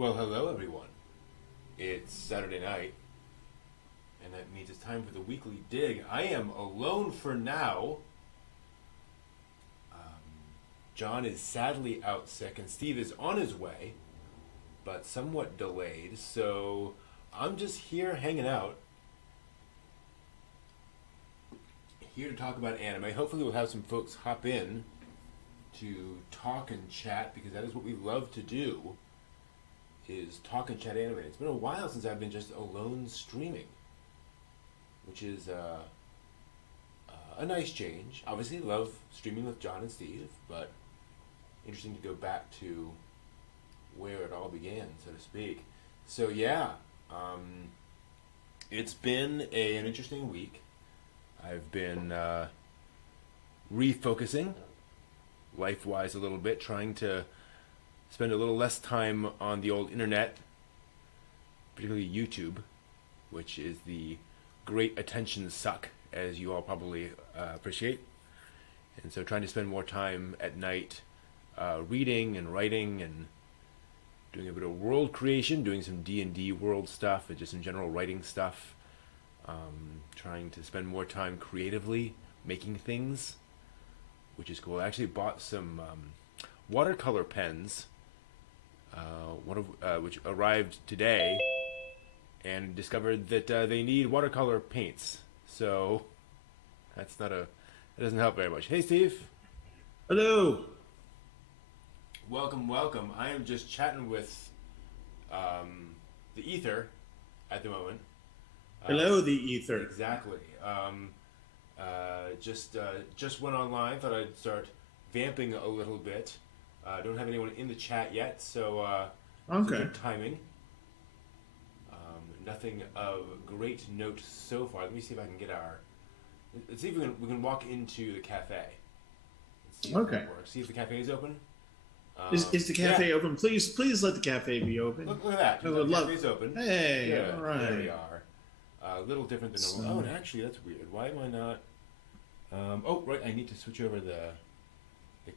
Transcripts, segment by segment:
Well, hello everyone. It's Saturday night, and that means it's time for the weekly dig. I am alone for now. John is sadly out sick, and Steve is on his way, but somewhat delayed, so I'm just here hanging out. Here to talk about anime. Hopefully we'll have some folks hop in to talk and chat, because that is what we love to do, is talk and chat anime. It's been a while since I've been just alone streaming, which is a nice change. Obviously love streaming with John and Steve, but interesting to go back to where it all began, so to speak. So yeah, it's been an interesting week. I've been refocusing life-wise a little bit, trying to spend a little less time on the old internet, particularly YouTube, which is the great attention suck, as you all probably appreciate. And so trying to spend more time at night reading and writing and doing a bit of world creation, doing some D&D world stuff, and just in general writing stuff. Trying to spend more time creatively making things, which is cool. I actually bought some watercolor pens, which arrived today, and discovered that they need watercolor paints. So that doesn't help very much. Hey, Steve. Hello. Welcome, welcome. I am just chatting with the Ether at the moment. Hello, the Ether. Exactly. Just went online. Thought I'd start vamping a little bit. Don't have anyone in the chat yet, so Okay. good timing. Nothing of great note so far. Let me see if I can get our. Let's see if we can walk into the cafe. Let's see if Okay. that works. See if the cafe is open. Is the cafe yeah. open? Please let the cafe be open. Look at that. I would The love. cafe's open. Hey, Yeah, all right. there we are. A little different than normal. So- Oh, and actually, that's weird. Why am I not? Oh, right. I need to switch over the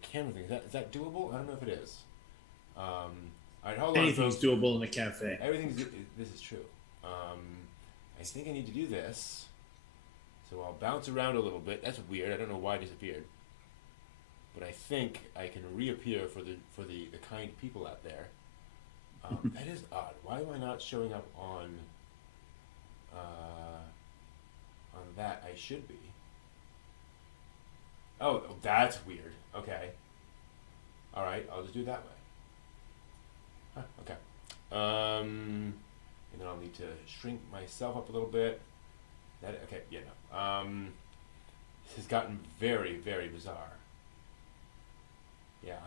camera thing. Is that doable? I don't know if it is. All right, hold on. Anything's folks. doable in the cafe. This is true. I think I need to do this. So I'll bounce around a little bit. That's weird. I don't know why it disappeared. But I think I can reappear for the kind people out there. That is odd. Why am I not showing up on that? I should be. Oh, that's weird. Okay. All right, I'll just do it that way. Huh, okay. And then I'll need to shrink myself up a little bit. Okay, yeah, no. This has gotten very, very bizarre. Yeah,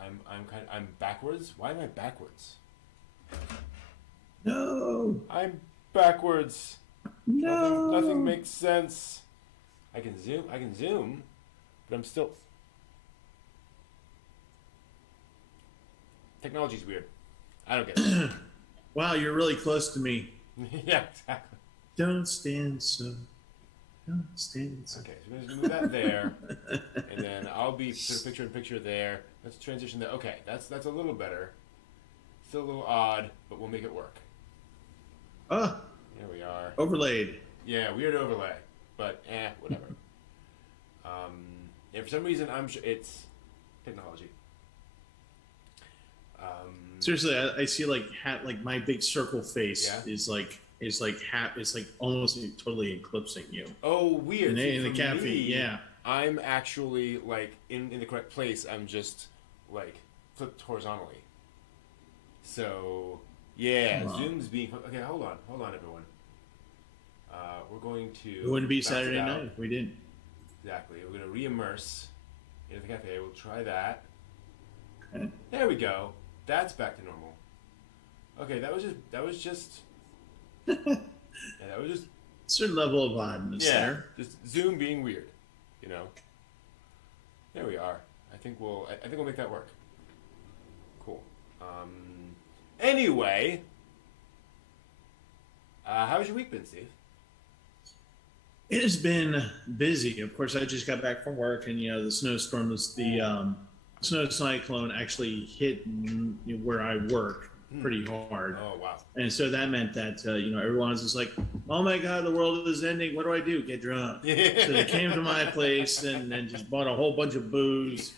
I'm backwards. Why am I backwards? No. I'm backwards. No. Nothing makes sense. I can zoom, but I'm still. Technology's weird. I don't get it. Wow, you're really close to me. Yeah, exactly. Don't stand so. Don't stand so. Okay, so we're going to move that there, and then I'll be sort of picture in picture there. Let's transition there. Okay, that's a little better. Still a little odd, but we'll make it work. Oh, There we are. overlaid. Yeah, weird overlay, but whatever. Yeah, for some reason I'm sure it's technology. Seriously, I see like my big circle face Yeah. is like almost totally eclipsing you. Oh, weird. In See, the for cafe, me, yeah. I'm actually like in the correct place. I'm just like flipped horizontally. So yeah, Wow. Zoom's being okay. Hold on, everyone. We're going to. It wouldn't be bounce it Saturday out. night if we didn't. Exactly. We're going to re-immerse into the cafe. We'll try that. Okay. There we go. That's back to normal. Okay, that was just. Yeah, that was just. Certain level of oddness Yeah, there. just Zoom being weird, you know. There we are. I think we'll make that work. Cool. Anyway, how's your week been, Steve? It has been busy. Of course, I just got back from work, and the snowstorm was the snow cyclone actually hit where I work, pretty hard. Oh wow. And so that meant that everyone was just like, "Oh my God, the world is ending. What do I do? Get drunk." So they came to my place and just bought a whole bunch of booze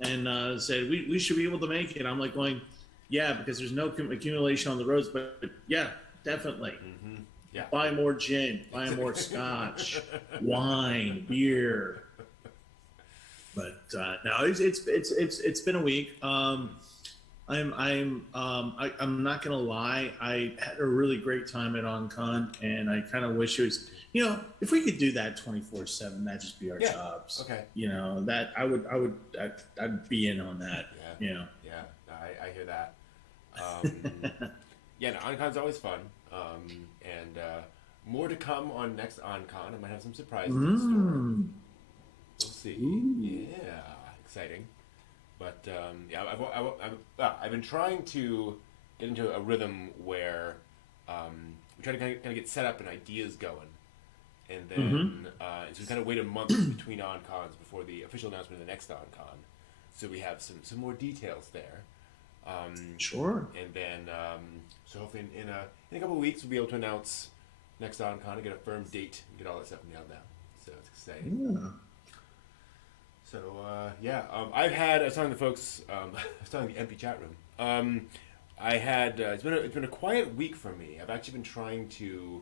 and said, "We should be able to make it." I'm like going, "Yeah, because there's no accumulation on the roads, but yeah, definitely. Yeah. Buy more gin, buy more scotch, wine, beer." But no, it's been a week. I'm not gonna lie. I had a really great time at OnCon, and I kind of wish it was. If we could do that 24/7, that'd just be our jobs. Okay. That I'd be in on that. Yeah. Yeah. I hear that. Yeah. No, OnCon's always fun. And more to come on next OnCon. I might have some surprises in store. We'll see. Ooh. Yeah. Exciting. But yeah, I've been trying to get into a rhythm where we try to kind of get set up and ideas going, and then so we kind of wait a month between on-cons before the official announcement of the next on-con, so we have some more details there. Sure. And then so hopefully in a couple of weeks we'll be able to announce next on-con and get a firm date and get all that stuff nailed down. So it's exciting. Yeah. So I've had. I was telling the folks. I was telling the empty chat room. I had. It's been a quiet week for me. I've actually been trying to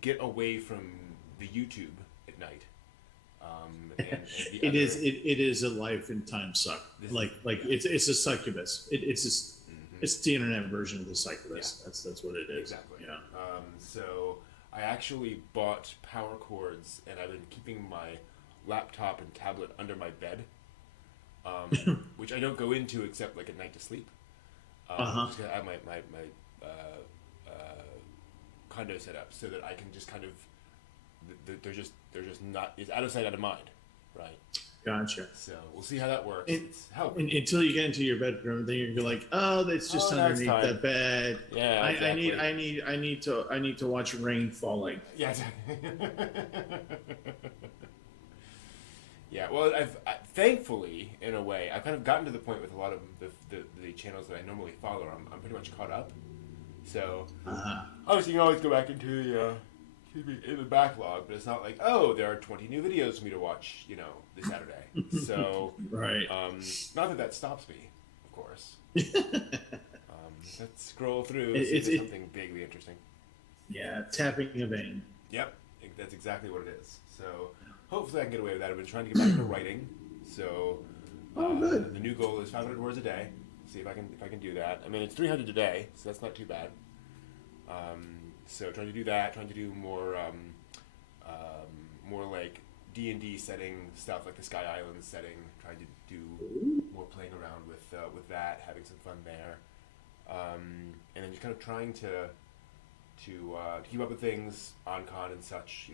get away from the YouTube at night. It is a life and time suck. It's a succubus. It's just it's the internet version of the succubus. Yeah. That's what it is. Exactly. Yeah. So I actually bought power cords, and I've been keeping my laptop and tablet under my bed, which I don't go into except like at night to sleep. Just I have my condo set up so that I can just kind of they're just not, it's out of sight, out of mind, right? Gotcha. So we'll see how that works. It's helping until you get into your bedroom. Then you're like, oh, that's just underneath that bed. Yeah, exactly. I need to watch rain falling. Yeah, exactly. Yeah, well, I've thankfully, in a way, I've kind of gotten to the point with a lot of the channels that I normally follow. I'm pretty much caught up. So obviously, you can always go back into the backlog, but it's not like, oh, there are 20 new videos for me to watch, this Saturday. So right. Not that stops me, of course. Let's scroll through. It's something bigly interesting. Yeah, tapping a vein. Yep, that's exactly what it is. So. Hopefully I can get away with that. I've been trying to get back into writing, so good. The new goal is 500 words a day. See if I can do that. I mean, it's 300 a day, so that's not too bad. So trying to do that, trying to do more like D&D setting stuff, like the Sky Island setting. Trying to do more playing around with that, having some fun there, and then just kind of trying to keep up with things on con and such.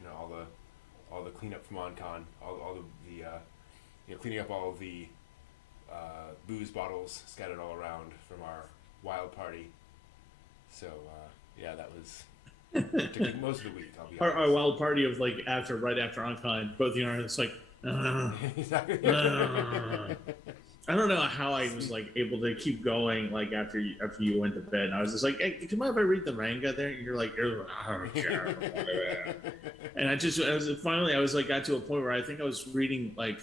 All the cleanup from OnCon, all the cleaning up all of the booze bottles scattered all around from our wild party. So that was it took most of the week. I'll be honest. Our wild party of right after OnCon, both you and I, it's like, exactly. I don't know how I was able to keep going after you went to bed. And I was just like, hey, do you mind if I read the manga there? And you're like, and I got to a point where I think I was reading I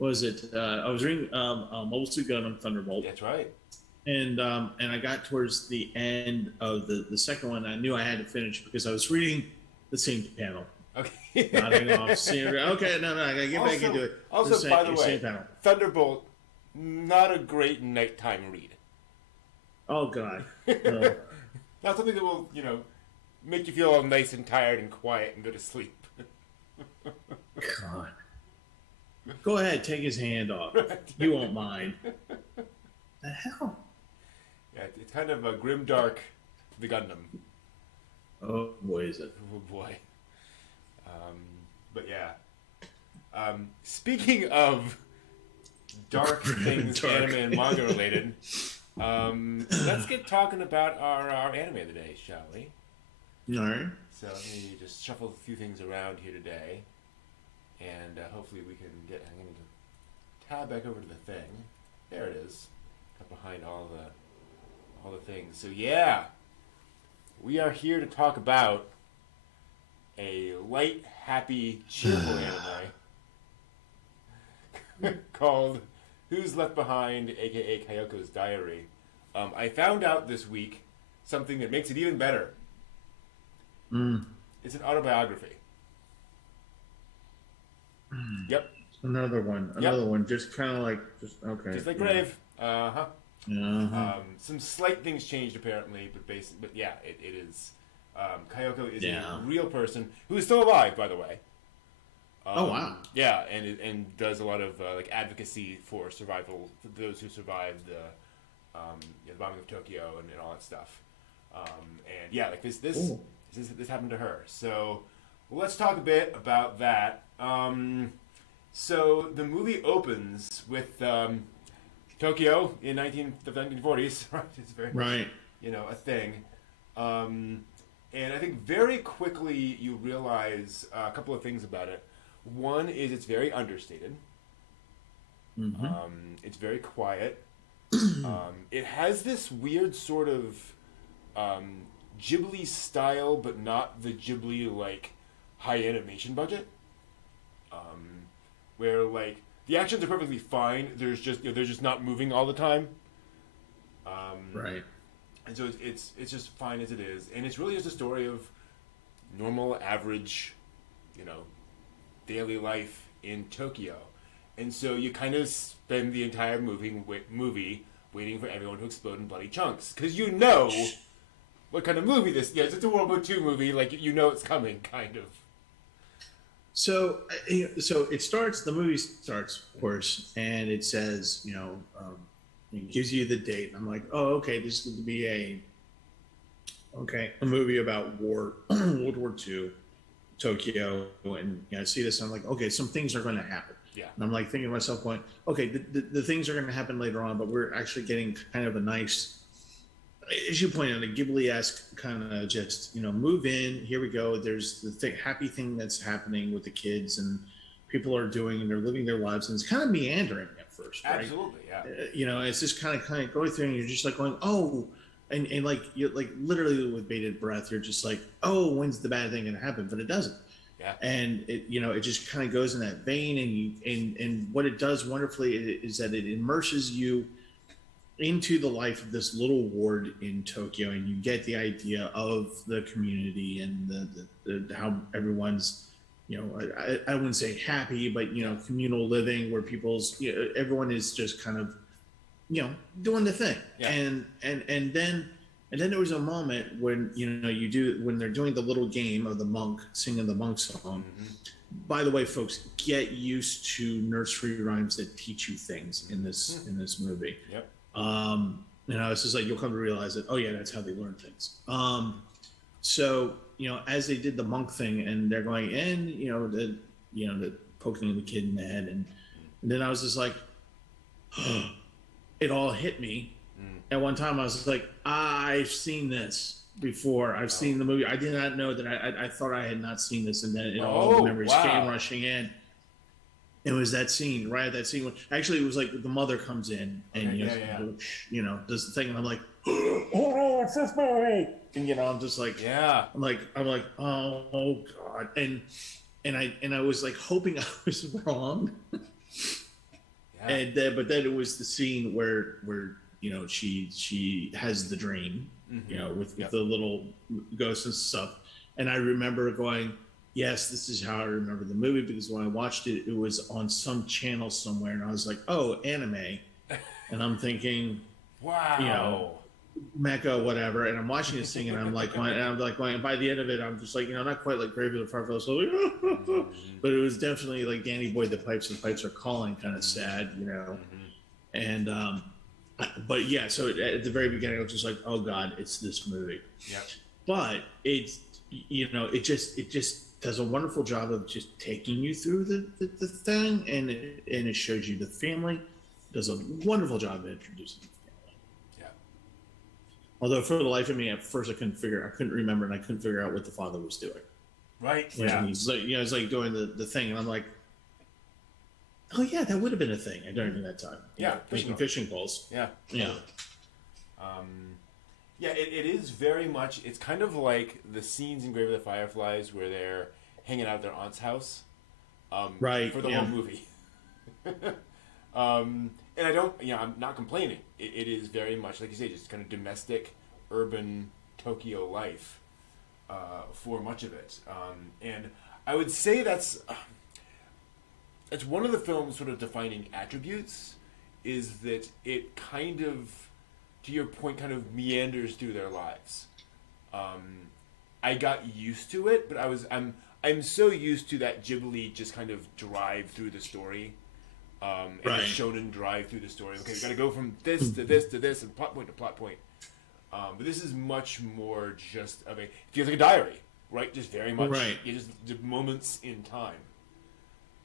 was reading Mobile Suit Gundam Thunderbolt. That's right. And I got towards the end of the second one. I knew I had to finish because I was reading the same panel. Okay. Nodding off. Okay, no, I gotta get back into it. Also, by the way, Thunderbolt, not a great nighttime read. Oh God. Not something that will, make you feel all nice and tired and quiet and go to sleep. God. Go ahead, take his hand off. You won't mind. The hell? Yeah, it's kind of a grimdark, the Gundam. Oh boy, is it? Oh boy. But yeah. Speaking of dark things, anime and manga related, let's get talking about our anime of the day, shall we? All right. So let me just shuffle a few things around here today, and hopefully we can get. I'm going to tab back over to the thing. There it is, up behind all all the things. So yeah, we are here to talk about a light, happy, cheerful anime called Who's Left Behind, aka Kayoko's Diary. I found out this week something that makes it even better. It's an autobiography. Yep. Another one. Just kind of like, okay. Just like yeah. Grave. Uh-huh. Uh-huh. Some slight things changed apparently, but yeah, it is. Kayoko is a real person who is still alive, by the way. Oh wow! Yeah, and does a lot of like advocacy for survival for those who survived the bombing of Tokyo and all that stuff. And yeah, like this happened to her. So let's talk a bit about that. So the movie opens with Tokyo in the 1940s. Right? It's very right. A thing. And I think very quickly you realize a couple of things about it. One is it's very understated. Mm-hmm. It's very quiet. It has this weird sort of Ghibli style, but not the Ghibli like high animation budget. Where like the actions are perfectly fine. There's just they're just not moving all the time. Right. And so it's just fine as it is, and it's really just a story of normal, average, daily life in Tokyo. And so you kind of spend the entire movie waiting for everyone to explode in bloody chunks, because what kind of movie this is. It's a World War II movie, like it's coming, kind of. So the movie starts, of course, and it says, it gives you the date. I'm like, oh, okay, this is going to be a movie about war, World War II, Tokyo, and I see this, and I'm like, okay, some things are going to happen. Yeah. And I'm like thinking to myself, going, okay, the things are going to happen later on, but we're actually getting kind of a nice, as you pointed out, a Ghibli-esque kind of just, move in, here we go. There's the happy thing that's happening with the kids, and people are doing, and they're living their lives, and it's kind of meandering at first, right? Absolutely, yeah. It's just kind of going through, and you're just like going, oh, and like you're like literally with bated breath, you're just like, oh, when's the bad thing going to happen? But it doesn't. Yeah. And it just kind of goes in that vein, and what it does wonderfully is that it immerses you into the life of this little ward in Tokyo, and you get the idea of the community and the how everyone's, I wouldn't say happy, but communal living where everyone is just kind of, doing the thing. Yeah. And then there was a moment when when they're doing the little game of the monk singing the monk song. Mm-hmm. By the way, folks, get used to nursery rhymes that teach you things in this movie. Yep. It's just like you'll come to realize that, oh yeah, that's how they learn things. So as they did the monk thing, and they're going in, the poking the kid in the head, and then I was just like, it all hit me. At one time, I was like, I've seen this before. I've seen the movie. I did not know that. I thought I had not seen this, and then all the memories came rushing in. It was that scene, right? That scene when actually it was like the mother comes in and does the thing, and I'm like, oh, it's this movie, and I'm just like, yeah, I'm like, oh god, and I was like hoping I was wrong, and but then it was the scene where she has the dream, with the little ghosts and stuff, and I remember going, yes, this is how I remember the movie, because when I watched it, it was on some channel somewhere, and I was like, oh, anime. And I'm thinking, wow, mecha, whatever. And I'm watching this thing, and I'm like, and by the end of it, I'm just like, not quite like Grave of the Fireflies, so like, but it was definitely like Danny Boy, the pipes are calling, kind of sad, And, but yeah, so at the very beginning, I was just like, oh God, it's this movie. Yep. But it's, it just does a wonderful job of just taking you through the thing, and it shows you the family. It does a wonderful job of introducing the family. Yeah. Although for the life of me, at first I couldn't remember, and I couldn't figure out what the father was doing. Right. Yeah. He's like, it's like doing the thing, and I'm like, oh yeah, that would have been a thing during that time. Yeah. Fishing poles. Yeah. Yeah. Yeah, it is very much. It's kind of like the scenes in Grave of the Fireflies where they're hanging out at their aunt's house, Right. for the Yeah. whole movie. And I don't, I'm not complaining. It is very much, like you say, just kind of domestic, urban Tokyo life for much of it. And I would say that's one of the film's sort of defining attributes, is that it kind of, to your point, kind of meanders through their lives. I got used to it, but I'm so used to that Ghibli just kind of drive through the story. And the Right. shonen drive through the story. Okay, we got to go from this to this to this, and plot point to plot point. But this is much more just of it feels like a diary, right? Just very much, Right. just the moments in time.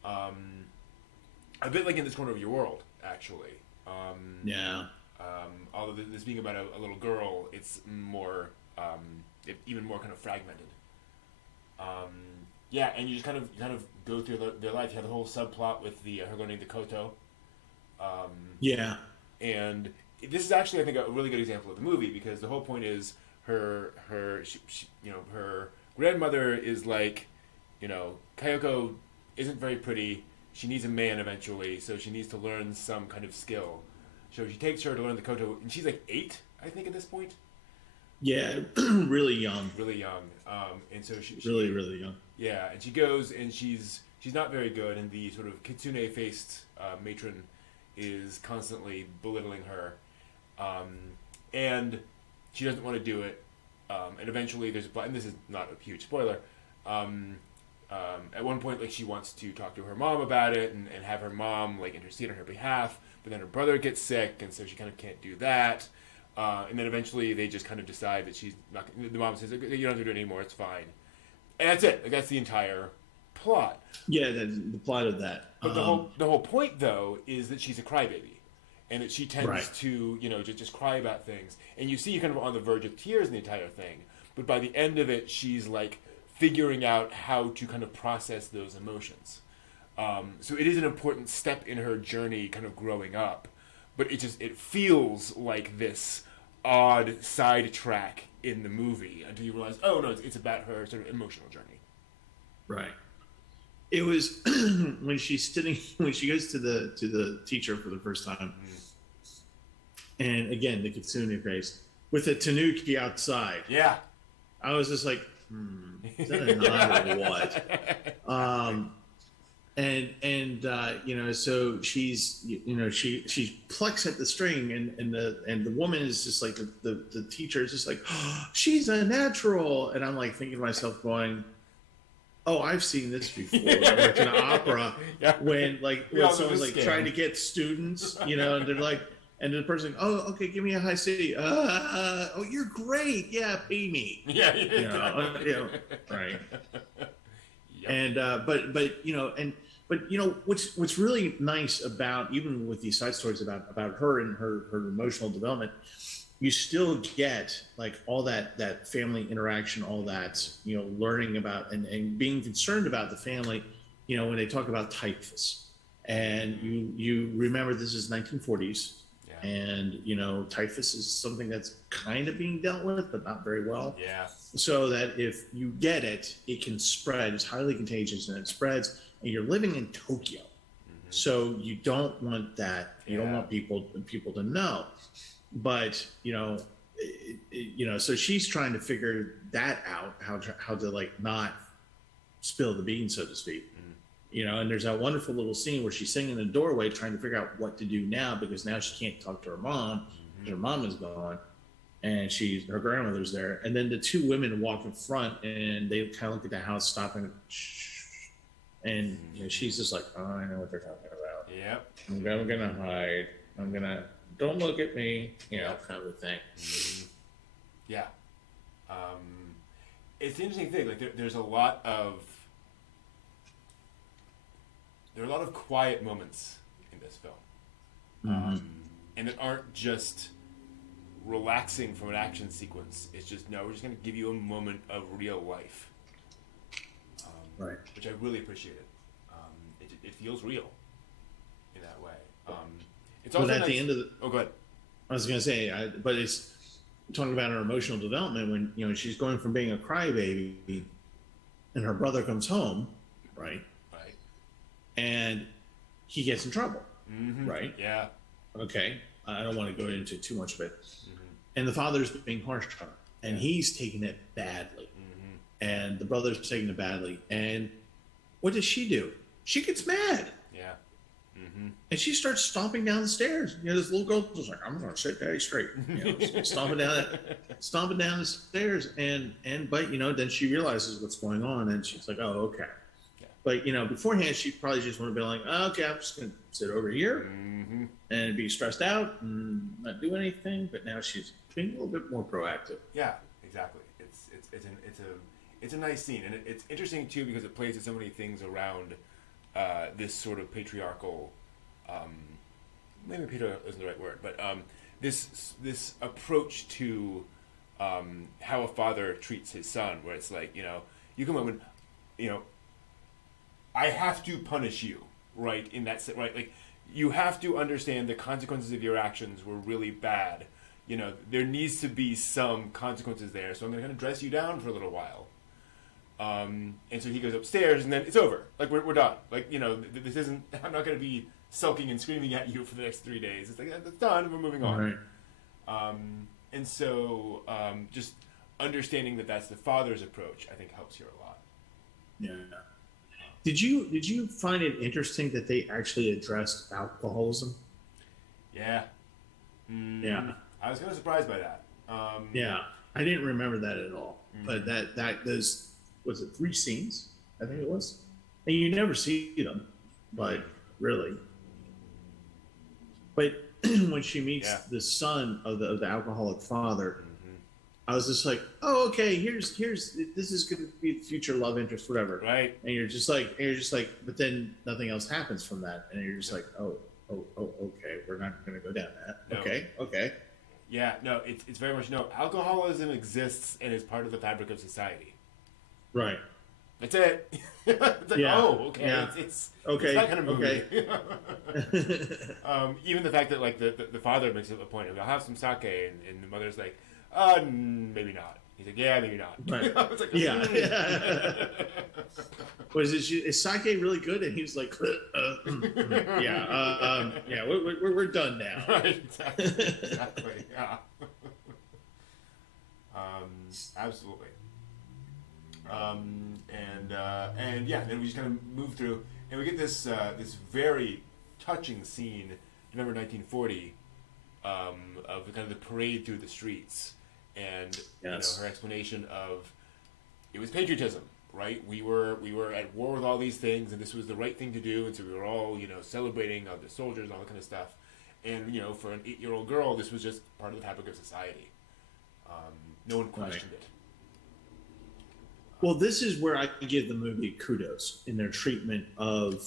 A bit like In This Corner of Your World, actually. Yeah. Although this being about a little girl, it's more, even more kind of fragmented. Yeah, and you just kind of go through their life. You have the whole subplot with her learning the koto. Yeah. And this is actually, I think, a really good example of the movie, because the whole point is her grandmother is like, Kayoko isn't very pretty. She needs a man eventually, so she needs to learn some kind of skill. So she takes her to learn the koto, and she's like 8, I think, at this point. Yeah. Really young. Really young. And so she Really young. Yeah, and she goes, and she's not very good, and the sort of kitsune-faced matron is constantly belittling her, and she doesn't want to do it, and eventually there's and this is not a huge spoiler, at one point, like, she wants to talk to her mom about it, and have her mom, like, intercede on her behalf, but then her brother gets sick, and so she kind of can't do that, and then eventually they just kind of decide that she's not, the mom says, you don't have to do it anymore, it's fine. And that's it. Like, that's the entire plot. Yeah, the plot of that. But the whole point, though, is that she's a crybaby, and that she tends Right. to just cry about things. And you see you kind of on the verge of tears in the entire thing. But by the end of it, she's like figuring out how to kind of process those emotions. So it is an important step in her journey, kind of growing up. But it feels like this odd sidetrack in the movie until you realize, oh no, it's about her sort of emotional journey. Right. It was when she goes to the teacher for the first time, and again the kitsune face with the tanuki outside. Yeah. I was just like, is that a nod or what? So she plucks at the string, and the woman is just like, the teacher is just like, oh, she's a natural, and I'm like thinking to myself, going, oh, I've seen this before, like in an opera, Yeah. when someone's like scam. trying to get students, and they're like, and the person's like, oh, okay, give me a high C. Oh, you're great, yeah, pay me. Yeah. Right. Yep. And but what's really nice about, even with these side stories about her and her emotional development, you still get like all that family interaction, all that learning about and being concerned about the family, when they talk about typhus, and you remember this is 1940s. Yeah. And typhus is something that's kind of being dealt with, but not very well. Yeah. So that if you get it, it can spread. It's highly contagious, and it spreads. And you're living in Tokyo, so you don't want that. You don't want people to know. But so she's trying to figure that out, how to like not spill the beans, so to speak. And there's that wonderful little scene where she's sitting in the doorway trying to figure out what to do now, because now she can't talk to her mom. Her mom is gone, and her grandmother's there. And then the two women walk in front, and they kind of look at the house, stopping, and she's just like, oh, I know what they're talking about. Yep. I'm gonna hide. Don't look at me, kind of a thing. Yeah. It's an interesting thing. Like there's a lot of quiet moments in this film, and that aren't just relaxing from an action sequence. It's just, no, we're just going to give you a moment of real life, Right. which I really appreciated. It feels real in that way. It's also But at nice. the end of the, Oh, go ahead. I was gonna say, but it's talking about her emotional development when she's going from being a crybaby, and her brother comes home, right? Right. And he gets in trouble, right? Yeah. Okay. I don't want to go into too much of it. Mm-hmm. And the father's being harsh on her, and he's taking it badly, and the brother's taking it badly. And what does she do? She gets mad. Yeah. And she starts stomping down the stairs. This little girl was like, "I'm going to sit daddy straight." Stomping down the stairs, but then she realizes what's going on, and she's like, "Oh, okay." Yeah. But beforehand, she probably just would have been like, "Oh, okay, I'm just going to sit over here and be stressed out and not do anything." But now she's being a little bit more proactive. Yeah, exactly. It's a nice scene, and it's interesting too because it plays with so many things around this sort of patriarchal. Maybe patriarchal isn't the right word, but this approach to how a father treats his son, where it's like you come up with I have to punish you, right? In that right, like you have to understand the consequences of your actions were really bad. There needs to be some consequences there, so I'm going to kind of dress you down for a little while. And so he goes upstairs, and then it's over. Like we're done. Like this isn't. I'm not going to be sulking and screaming at you for the next 3 days. It's like that's done. We're moving on. Right. And so just understanding that that's the father's approach, I think, helps here a lot. Yeah. Did you find it interesting that they actually addressed alcoholism? Yeah. Yeah. I was kind of surprised by that. Yeah, I didn't remember that at all. But that was it 3 scenes? I think it was. And you never see them, but really. But when she meets the son of the alcoholic father, I was just like, oh, okay, this is going to be the future love interest, whatever. Right. And you're just like, but then nothing else happens from that, and you're just like, oh, okay, we're not going to go down that. No. Okay. Yeah, no, it's very much no. Alcoholism exists and is part of the fabric of society. Right. That's it. It's like, oh, okay. Yeah. It's that kind of movie. Okay. Even the fact that like the father makes it a point of, I'll have some sake, and the mother's like, maybe not. He's like, yeah, maybe not. Right. It's like, is sake really good? And he was like, yeah, we're done now. Right, exactly. Yeah. Absolutely. And then we just kind of move through, and we get this this very touching scene, November 1940, of kind of the parade through the streets, and her explanation of it was patriotism, right? We were at war with all these things, and this was the right thing to do, and so we were all celebrating the soldiers and all that kind of stuff, and for an 8-year-old girl, this was just part of the fabric of society. No one questioned it. Well, this is where I give the movie kudos in their treatment of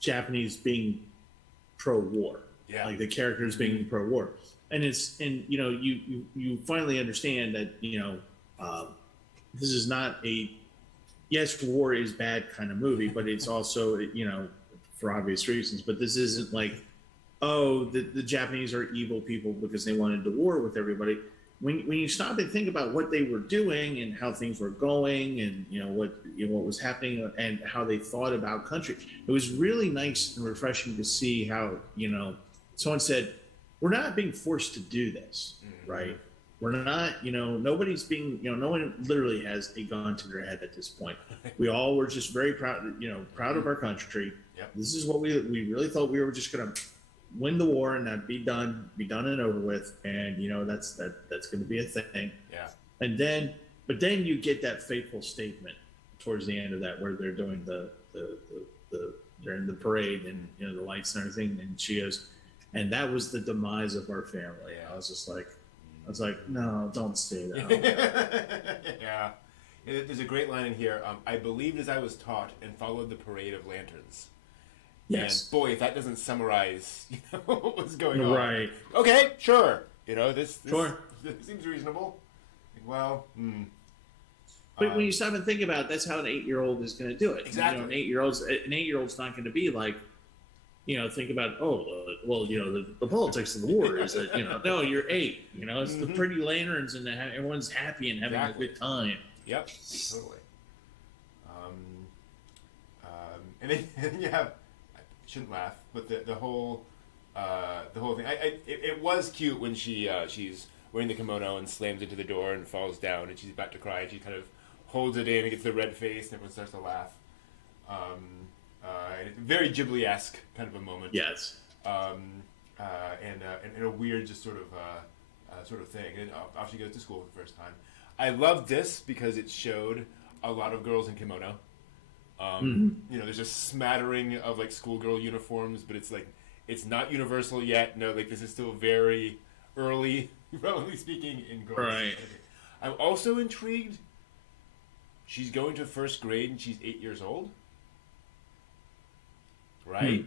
Japanese being pro-war. Yeah. Like the characters being pro-war. And you finally understand that, this is not yes, war is bad kind of movie, but it's also, for obvious reasons, but this isn't like, the Japanese are evil people because they wanted to war with everybody. When you stop and think about what they were doing and how things were going, and what was happening and how they thought about country, it was really nice and refreshing to see how someone said, "We're not being forced to do this, right? We're not, nobody's being, no one literally has a gun to their head at this point. We all were just very proud, proud of our country. Yep. This is what we really thought we were just gonna win the war and that be done and over with, and that's going to be a thing." Yeah. And then you get that fateful statement towards the end of that where they're doing they're in the parade and the lights and everything, and she goes, "And that was the demise of our family." I was like, no, don't say that. Yeah. There's a great line in here. I believed as I was taught and followed the parade of lanterns. Yes. And boy, if that doesn't summarize, what was going on. Right. Okay, sure. This seems reasonable. Well, But when you stop and think about it, that's how an 8-year-old is going to do it. Exactly. An 8-year-old's not going to be like, think about, well, the politics of the war is that, no, you're 8, it's the pretty lanterns and everyone's happy and having a good time. Yep, totally. And then you have, I shouldn't laugh, but the whole thing. It was cute when she's wearing the kimono and slams into the door and falls down and she's about to cry and she kind of holds it in and gets the red face and everyone starts to laugh. Very Ghibli-esque kind of a moment. Yes. And a weird just sort of thing. And off she goes to school for the first time. I loved this because it showed a lot of girls in kimono. There's a smattering of like schoolgirl uniforms, but it's like it's not universal yet. No, like this is still very early, relatively speaking, in girls. Right. I'm also intrigued. She's going to first grade and she's 8 years old. Right.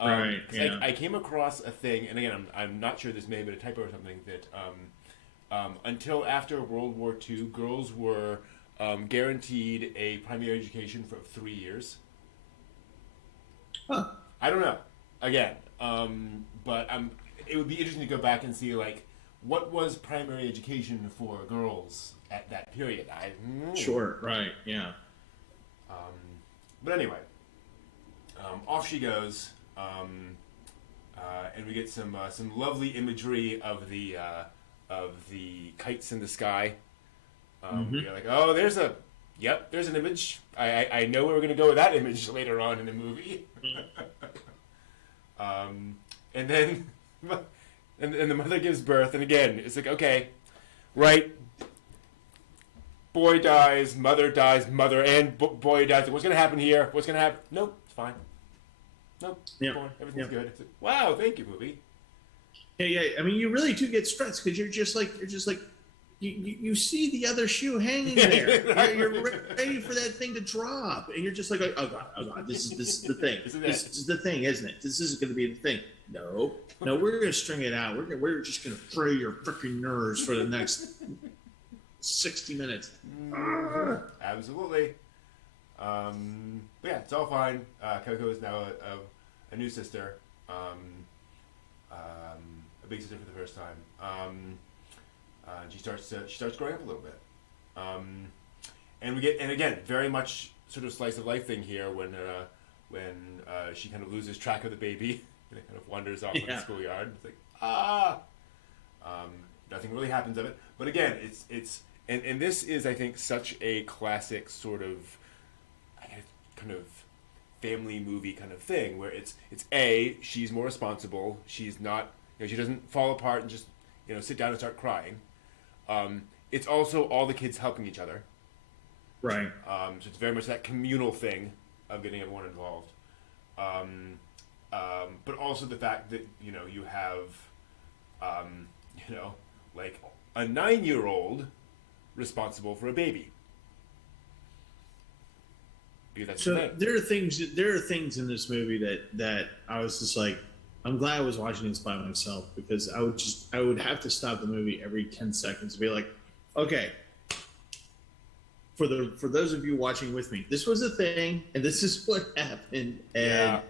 Right. Yeah. I came across a thing, and again, I'm not sure this may have been a typo or something, that until after World War II, girls were guaranteed a primary education for 3 years. Huh. I don't know. Again, but it would be interesting to go back and see like what was primary education for girls at that period. Sure. Right. Yeah. But anyway, off she goes. And we get some lovely imagery of the kites in the sky. You're like, oh, there's an image. I know where we're gonna go with that image later on in the movie. And then and the mother gives birth, and again, it's like, okay, right. Boy dies, mother and boy dies. What's gonna happen here? What's gonna happen? Nope, it's fine. Nope, everything's good. It's like, wow, thank you, movie. Yeah. I mean, you really do get stressed because you're just like you see the other shoe hanging there. Right. You're ready for that thing to drop, and you're just like, oh god, this is the thing. This is the thing, isn't it? This isn't going to be the thing. No, we're going to string it out. We're just going to fray your freaking nerves for the next 60 minutes. Absolutely. But yeah, it's all fine. Kayoko is now a new sister, a big sister for the first time. She starts growing up a little bit, and again very much sort of slice of life thing here when she kind of loses track of the baby and it kind of wanders off in the schoolyard. It's like nothing really happens of it. But again, it's and this is, I think, such a classic sort of kind of family movie kind of thing where it's she's more responsible. She's not, she doesn't fall apart and just sit down and start crying. It's also all the kids helping each other. Right. So it's very much that communal thing of getting everyone involved. But also the fact that you have like a 9-year-old responsible for a baby. Because that's the thing. There are things in this movie that I was just like, I'm glad I was watching this by myself, because I would have to stop the movie every 10 seconds and be like, okay, for those of you watching with me, this was a thing and this is what happened, and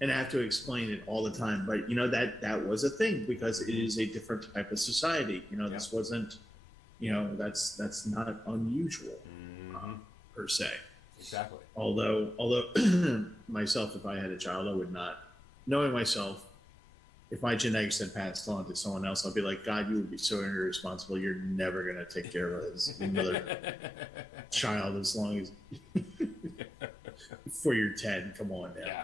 and I have to explain it all the time, but that was a thing because it is a different type of society. This wasn't, that's not unusual per se. Exactly. Although myself, if I had a child, I would not. Knowing myself, if my genetics had passed on to someone else, I'd be like, God, you would be so irresponsible. You're never going to take care of another child as long as before you're 10. Come on now. Yeah.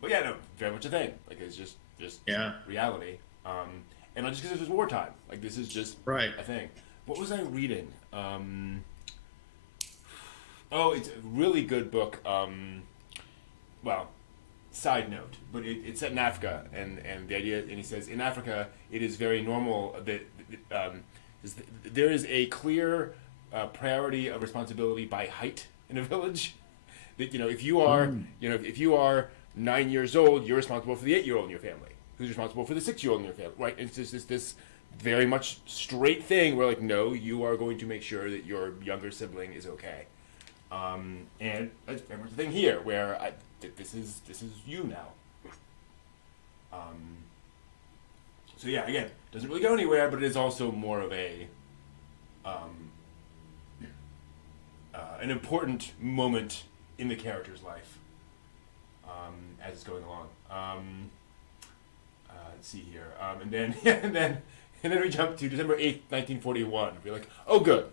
But yeah, no, very much a thing. Like, it's just reality. And just because this was wartime, like this is just a thing. What was I reading? It's a really good book. Side note, but it's set in Africa, and the idea, and he says in Africa it is very normal that there is a clear priority of responsibility by height in a village. That if you are 9 years old, you're responsible for the 8-year-old in your family. Who's responsible for the 6-year-old in your family? Right? And it's just this very much straight thing where no, you are going to make sure that your younger sibling is okay. And that's very much the thing here, where this is you now. So yeah, again, doesn't really go anywhere, but it is also more of an important moment in the character's life as it's going along. Let's see here, and then and then we jump to December 8th, 1941. We're like, oh, good,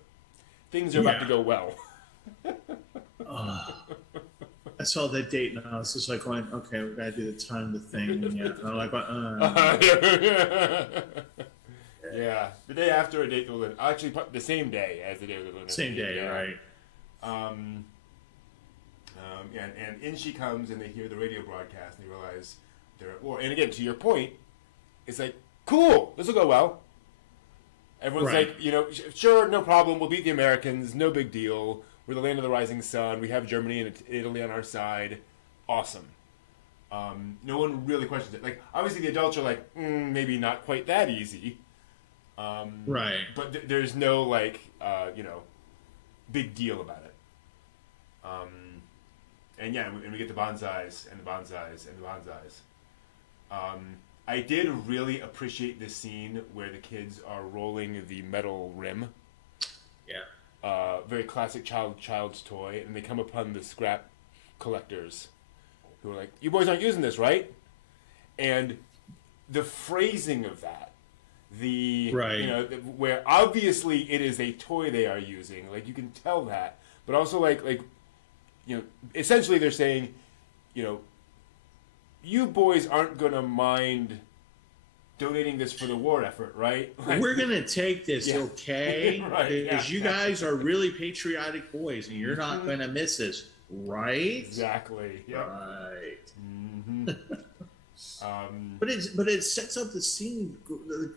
things are about to go well. I saw that date and I was just like going, okay, we gotta do the time, the thing. Yeah, and I'm like, yeah, the day after a date with Lynn. Actually, the same day as the day with Lynn. Same day, yeah. right? And in she comes, and they hear the radio broadcast, and they realize they're at war. And again, to your point, it's like, cool, this will go well. Everyone's like, sure, no problem, we'll beat the Americans, no big deal. We're the land of the rising sun. We have Germany and Italy on our side. Awesome. No one really questions it. Like, obviously, the adults are like, maybe not quite that easy. Right. But there's no, big deal about it. And we get the bonsais and the bonsais and the bonsais. I did really appreciate this scene where the kids are rolling the metal rim. Yeah. Very classic child's toy, and they come upon the scrap collectors who are like, you boys aren't using this, right? And the phrasing of that, where obviously it is a toy they are using, like you can tell that, but also essentially they're saying, you boys aren't gonna mind donating this for the war effort, right? We're gonna take this, okay? Right, because you guys are really patriotic boys, and you're not gonna miss this, right? Exactly. Yep. Right. Mm-hmm. But it sets up the scene,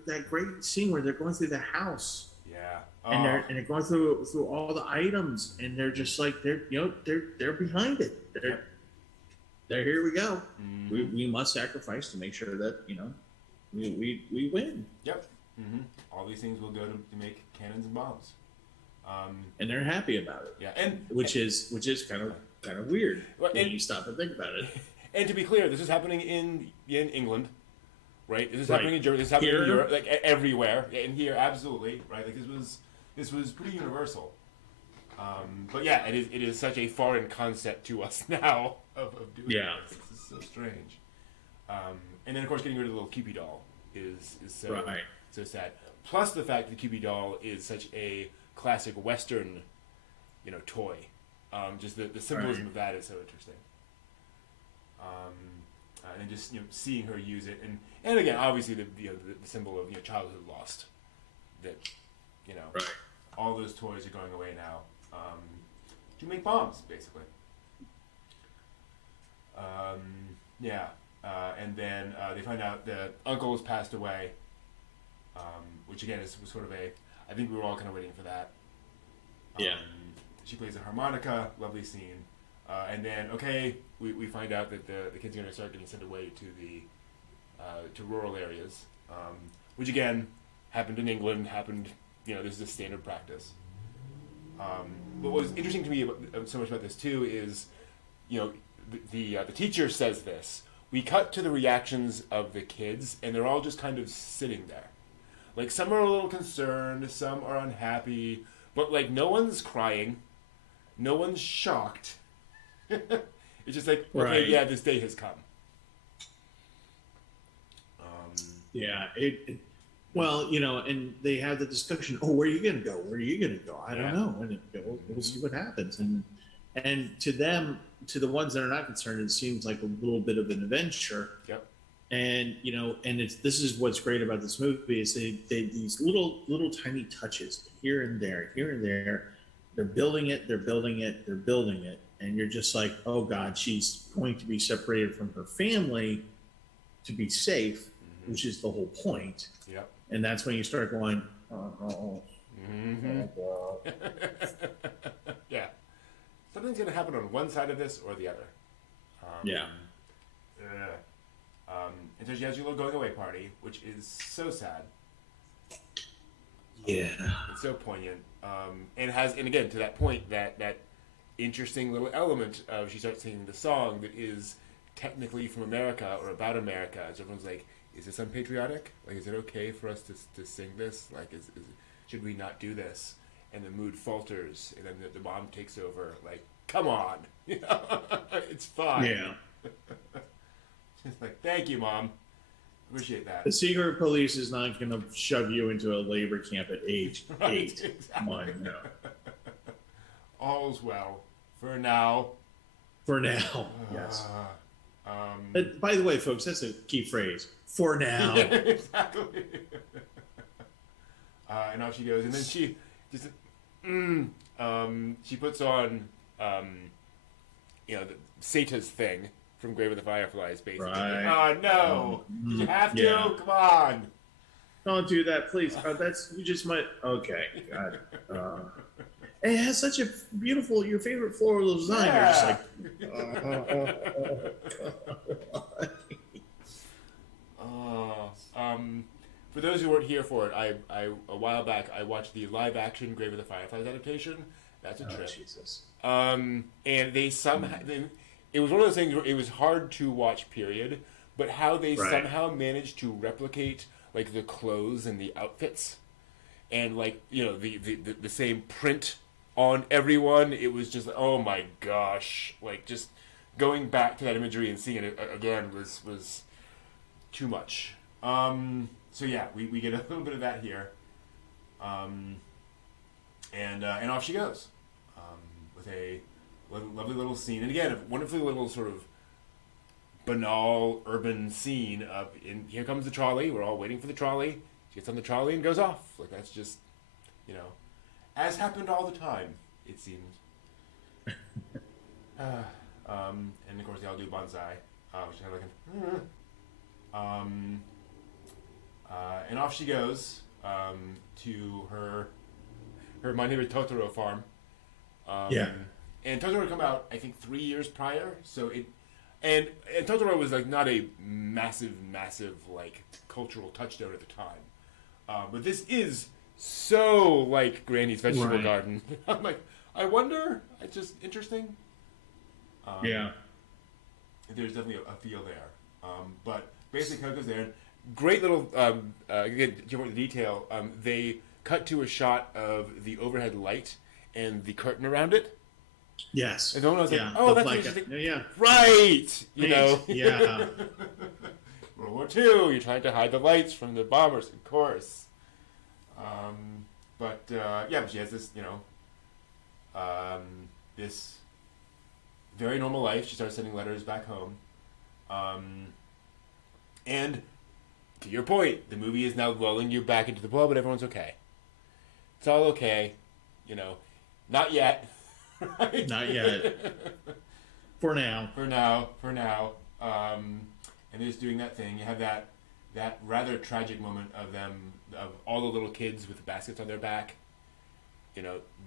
that great scene where they're going through the house. Yeah. And they're going through all the items, and they're just like they're behind it. They're here we go. Mm-hmm. We must sacrifice to make sure that we win. Yep. Mm-hmm. All these things will go to make cannons and bombs. And they're happy about it. Yeah, and which is kind of weird when you stop and think about it. And to be clear, this is happening in England, right? This is happening in Germany. This is happening in Europe, like everywhere. And here, absolutely, right? Like this was pretty universal. But yeah, it is such a foreign concept to us now of doing this. This is so strange. And then of course getting rid of the little Cupid doll is so sad. Plus the fact that the Cupid doll is such a classic Western, toy. Just the symbolism of that is so interesting. And just seeing her use it, and again obviously the symbol of childhood lost. That all those toys are going away now to make bombs, basically. And then they find out that uncle has passed away, which again was sort of I think we were all kind of waiting for that. She plays a harmonica, lovely scene. And then, we find out that the kids are going to start getting sent away to to rural areas, which again happened in England. This is a standard practice. But what was interesting to me so much about this too is, the teacher says this. We cut to the reactions of the kids, and they're all just kind of sitting there. Like some are a little concerned, some are unhappy, but like no one's crying, no one's shocked. It's just like, okay, yeah, this day has come. And they have the discussion. Oh, where are you going to go? Where are you going to go? I don't know. And we'll see what happens. And to them, to the ones that are not concerned, it seems like a little bit of an adventure. Yep. And this is what's great about this movie is they these little tiny touches here and there. They're building it, and you're just like, oh God, she's going to be separated from her family to be safe, which is the whole point. Yep. And that's when you start going, oh God. Yeah. Something's going to happen on one side of this or the other. And so she has your little going away party, which is so sad. Yeah. It's so poignant. And again, to that point, that interesting little element of she starts singing the song that is technically from America or about America. So everyone's like, is this unpatriotic? Like, is it okay for us to sing this? Like, should we not do this? And the mood falters, and then the mom takes over. Like, come on, it's fine. Yeah. It's like, thank you, Mom. Appreciate that. The secret police is not going to shove you into a labor camp at age 8. Exactly. Come on, no. All's well for now. For now, yes. By the way, folks, that's a key phrase. For now. Exactly. And off she goes, and then she just she puts on the Sata's thing from Grave of the Fireflies, basically. Right. Oh no! Did you have to? Yeah. Come on! Don't do that, please. You just might. Okay, got it. It has such a beautiful, your favorite floral design. Yeah. You're just like, For those who weren't here for it, I a while back I watched the live action Grave of the Fireflies adaptation. That's a trip. Jesus. And they somehow it was one of those things where it was hard to watch, period. But how they somehow managed to replicate like the clothes and the outfits, and like the same print on everyone. It was just, oh my gosh, like just going back to that imagery and seeing it again was too much. So yeah, we get a little bit of that here, and off she goes, with a lovely little scene, and again, a wonderfully little sort of banal urban scene of, here comes the trolley. We're all waiting for the trolley. She gets on the trolley and goes off. Like, that's just, as happened all the time, it seems. And of course they all do bonsai, which is kind of looking. And off she goes to her My Neighbor Totoro farm. And Totoro had come out, I think, 3 years prior. So and Totoro was like not a massive like cultural touchstone at the time. But this is so like Granny's vegetable garden. I'm like, I wonder. It's just interesting. Yeah. There's definitely a feel there. But basically, Koko's there. Great little, again, to the detail, they cut to a shot of the overhead light and the curtain around it. Yes. And the one was like, oh, that's interesting. Yeah. Right! Yeah. World War II, you're trying to hide the lights from the bombers, of course. But she has this, this very normal life. She starts sending letters back home. And to your point, the movie is now lulling you back into the well, but everyone's okay. It's all okay. Not yet. Right? Not yet. For now. And they're just doing that thing. You have that rather tragic moment of all the little kids with the baskets on their back,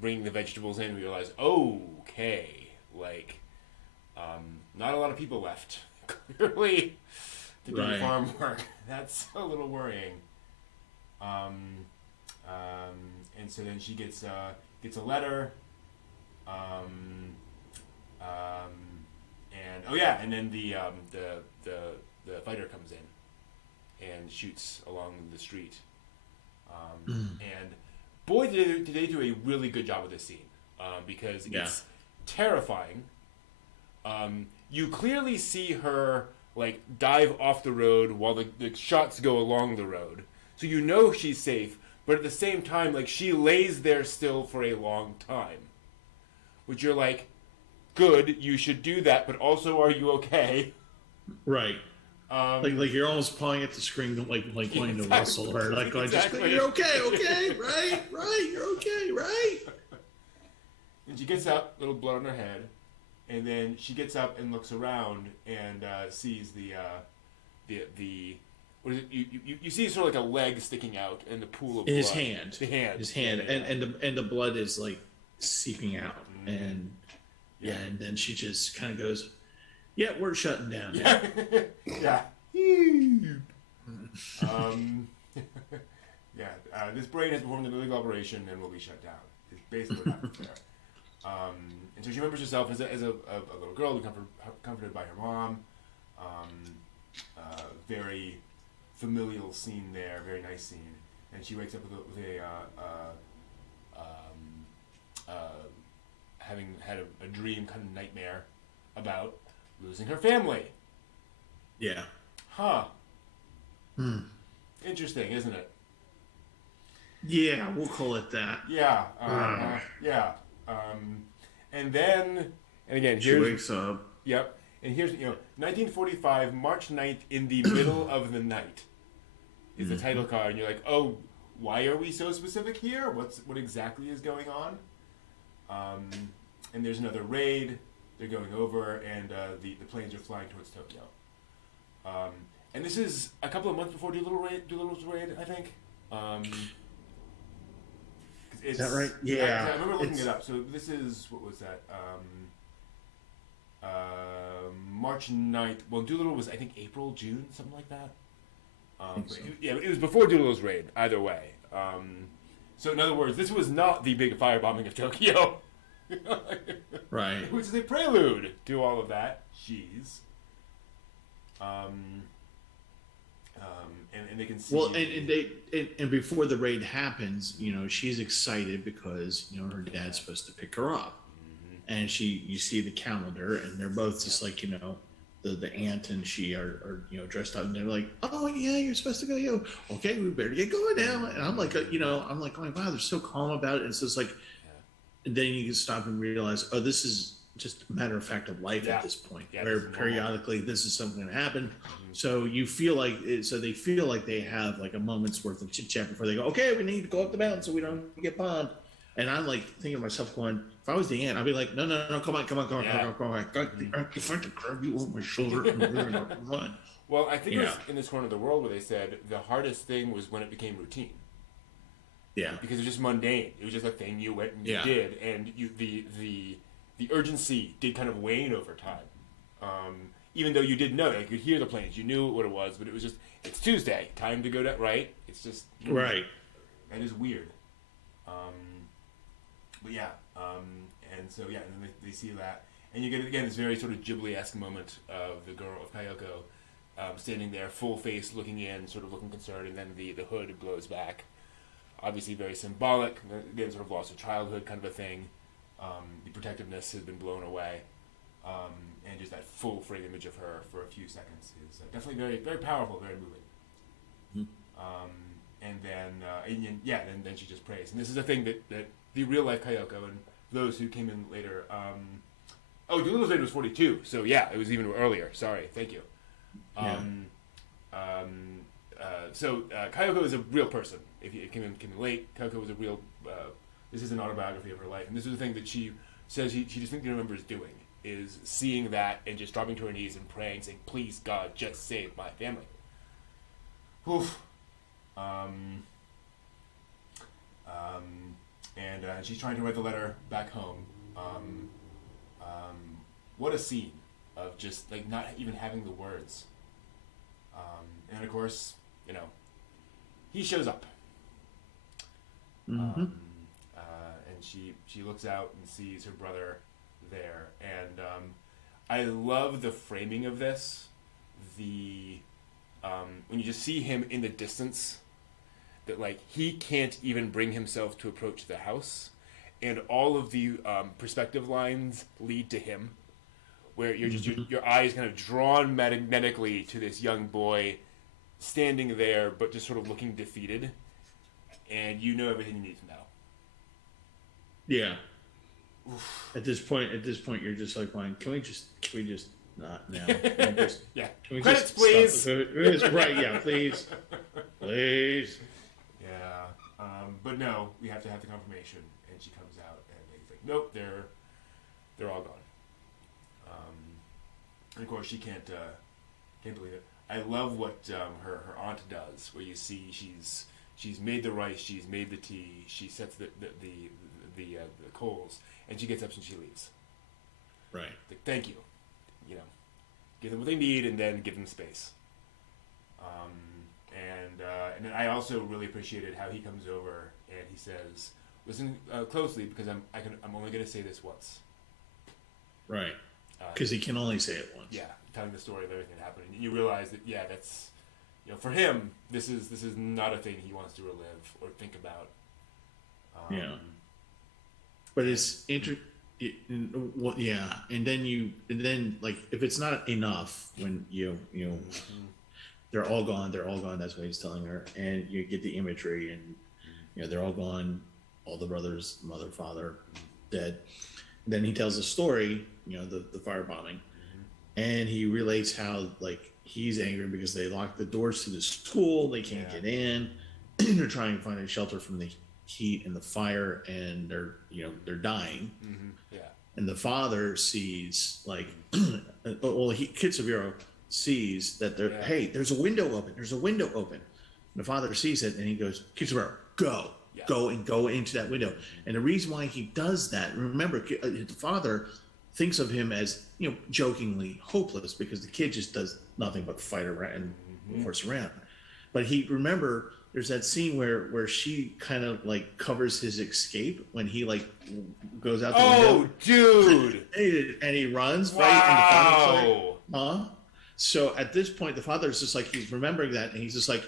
bringing the vegetables in. We realize, okay, like, not a lot of people left, clearly, to do the farm work. That's a little worrying. And so then she gets a letter, and then the fighter comes in and shoots along the street. And boy, did they do a really good job with this scene, because it's terrifying. You clearly see her like dive off the road while the shots go along the road, so she's safe. But at the same time, like, she lays there still for a long time, which you're like, good, you should do that, but also, are you okay? Right. Like you're almost pawing at the screen, like wanting to wrestle her, like going, Exactly. You're okay, right, you're okay, right. And she gets up, little blood on her head, and then she gets up and looks around and sees the what is it? You see sort of like a leg sticking out in the pool of blood. His hand, Yeah. and the blood is like seeping out, and and then she just kind of goes, "Yeah, we're shutting down." Yeah. This brain has performed an illegal operation and will be shut down. It's basically what happens there. And so she remembers herself as a little girl, comforted by her mom. Very familial scene there, very nice scene. And she wakes up with having had a dream, kind of nightmare, about losing her family. Yeah. Huh. Interesting, isn't it? Yeah, we'll call it that. Yeah. Yeah. And then, and again, she wakes up. Yep. And here's, 1945, March 9th, in the middle of the night, is the title card. And you're like, oh, why are we so specific here? What exactly is going on? And there's another raid. They're going over, and the planes are flying towards Tokyo. And this is a couple of months before Doolittle's raid, I think. Is that right? Yeah. I remember looking it up. So this is, what was that? March 9th. Well, Doolittle was, I think, April, June, something like that. So. It was before Doolittle's raid, either way. So in other words, this was not the big firebombing of Tokyo. Right. Which is a prelude to all of that. Jeez. And they can see. Well, and before the raid happens, she's excited because her dad's supposed to pick her up, and you see the calendar, and they're both just like the aunt and she are dressed up, and they're like, oh yeah, you're supposed to go. Okay, we better get going now. And I'm like, I'm like, wow, they're so calm about it. And so it's like, and then you can stop and realize, oh, this is just a matter of fact of life at this point, where periodically this is something that happened. So you feel like they feel like they have like a moment's worth of chit chat before they go, okay, we need to go up the mountain so we don't get bombed. And I'm like thinking to myself, going, if I was the aunt, I'd be like, no, come on. I got the aunt to grab you over my shoulder and run. Well, I think it was in this corner of the world where they said the hardest thing was when it became routine. Yeah. Because it was just mundane. It was just a thing you went and you did, and the urgency did kind of wane over time. Even though you did know, you could hear the planes, you knew what it was, but it was just, it's Tuesday, time to go to, right? It's just, right. That is weird. But yeah, and so, and then they see that, and you get, again, this very sort of Ghibli-esque moment of the girl, of Kayoko, standing there, full face, looking in, sort of looking concerned, and then the hood blows back. Obviously very symbolic, again, sort of loss of childhood kind of a thing. The protectiveness has been blown away, and just that full frame image of her for a few seconds is definitely very, very powerful, very moving. And then she just prays. And this is the thing that the real life Kayoko and those who came in later. Doolittle's raid was 42, so yeah, it was even earlier. Sorry, thank you. Kayoko is a real person. If you came in late, Kayoko was a real. This is an autobiography of her life, and this is the thing that she says she distinctly remembers doing, is seeing that and just dropping to her knees and praying, saying, "Please God, just save my family." Oof. And she's trying to write the letter back home. What a scene of just like not even having the words. And of course, he shows up. And she looks out and sees her brother there, and I love the framing of this. When you just see him in the distance, that like he can't even bring himself to approach the house, and all of the perspective lines lead to him, where you're just your eyes kind of drawn magnetically to this young boy standing there, but just sort of looking defeated, and you know everything you need to know. Yeah. Oof. At this point, you're just like, can we just not now? Yeah. Credits, please. Right? Yeah, please. Yeah. But no, we have to have the confirmation, and she comes out, and they think, nope, they're all gone. And of course, she can't believe it. I love what her aunt does, where you see she's made the rice, she's made the tea, she sets the coals, and she gets up and she leaves. Right. Like, thank you. Give them what they need, and then give them space. And then I also really appreciated how he comes over and he says, listen closely because I'm only going to say this once. Right. Because he can only say it once. Yeah, telling the story of everything that happened, and you realize that that's, for him, this is not a thing he wants to relive or think about. Yeah. But it's yeah, and then like if it's not enough when they're all gone. That's what he's telling her, and you get the imagery, and they're all gone. All the brothers, mother, father, dead. And then he tells a story, the firebombing, and he relates how like he's angry because they locked the doors to the school. They can't get in. They're trying to find a shelter from the heat and the fire, and they're dying. Yeah. And the father sees like, Kitsubiro sees that hey, there's a window open. There's a window open. And the father sees it, and he goes, Kitsubiro, go into that window. And the reason why he does that, remember, the father thinks of him as jokingly hopeless because the kid just does nothing but fight around and horse around. But remember, there's that scene where she kind of like covers his escape when he like goes out the window. Oh, dude! And he runs. Wow. Right? And the father's like, huh? So at this point, the father's just like, he's remembering that, and he's just like,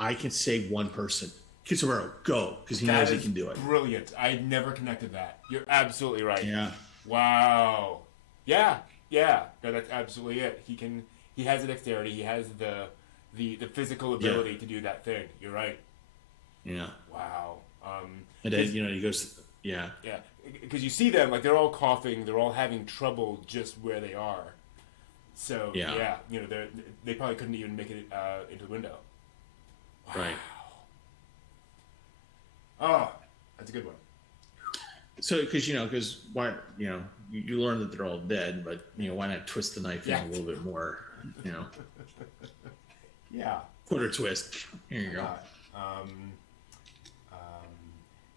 I can save one person. Kitsubiro, go, because he knows he can do it. Brilliant. I never connected that. You're absolutely right. Yeah. Wow. Yeah. No, that's absolutely it. He has the dexterity. He has the physical ability to do that thing. You're right. Yeah. Wow. And then he goes. Yeah. Yeah. Because you see them like they're all coughing. They're all having trouble just where they are. So they probably couldn't even make it into the window. Wow. Right. Oh, that's a good one. So, because why, you learn that they're all dead, but why not twist the knife in a little bit more, Yeah. Quarter twist. Here you go.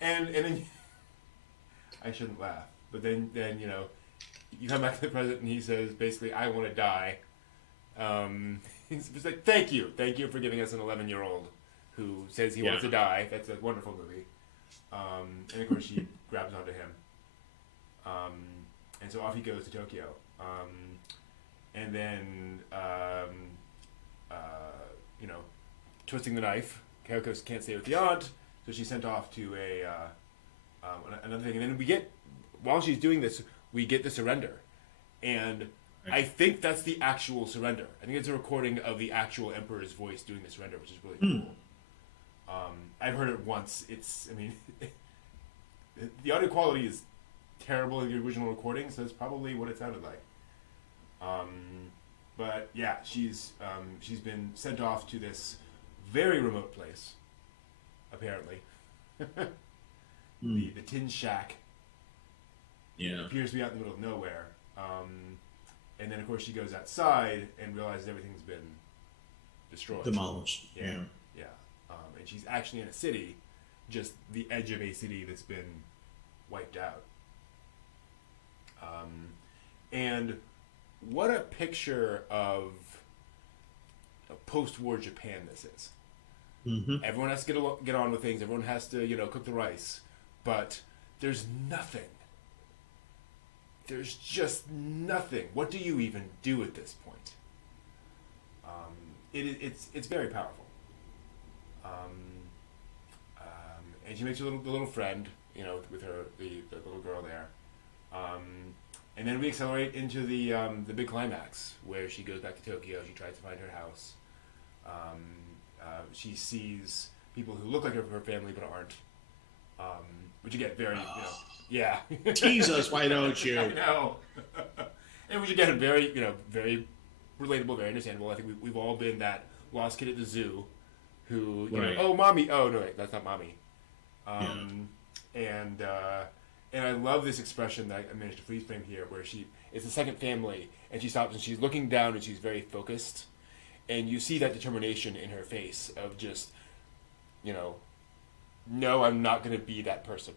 And then I shouldn't laugh, but then you come back to the present and he says basically, I want to die. He's just like, thank you for giving us an 11-year-old who says he wants to die. That's a wonderful movie. And of course she grabs onto him. And so off he goes to Tokyo. And then, twisting the knife. Kayoko can't stay with the aunt, so she's sent off to another thing. And then while she's doing this, we get the surrender. And I think that's the actual surrender. I think it's a recording of the actual Emperor's voice doing the surrender, which is really cool. I've heard it once. The audio quality is terrible in the original recording, so it's probably what it sounded like. But yeah, she's been sent off to this very remote place, apparently. The tin shack. Yeah. Appears to be out in the middle of nowhere. And then of course she goes outside and realizes everything's been destroyed. Demolished. Yeah. And she's actually in a city, just the edge of a city that's been wiped out. And what a picture of post-war Japan this is. Mm-hmm. Everyone has to get on with things. Everyone has to, cook the rice. But there's nothing. There's just nothing. What do you even do at this point? It's very powerful. And she makes the little friend, with her the little girl there. And then we accelerate into the big climax where she goes back to Tokyo. She tries to find her house. She sees people who look like her family but aren't. Which again, very yeah. Tease us, why don't you? I know. And which again, very very relatable, very understandable. I think we've all been that lost kid at the zoo who oh mommy, oh no wait, that's not mommy. And I love this expression that I managed to freeze frame here, where it's the second family, and she stops and she's looking down and she's very focused, and you see that determination in her face of just, no, I'm not going to be that person.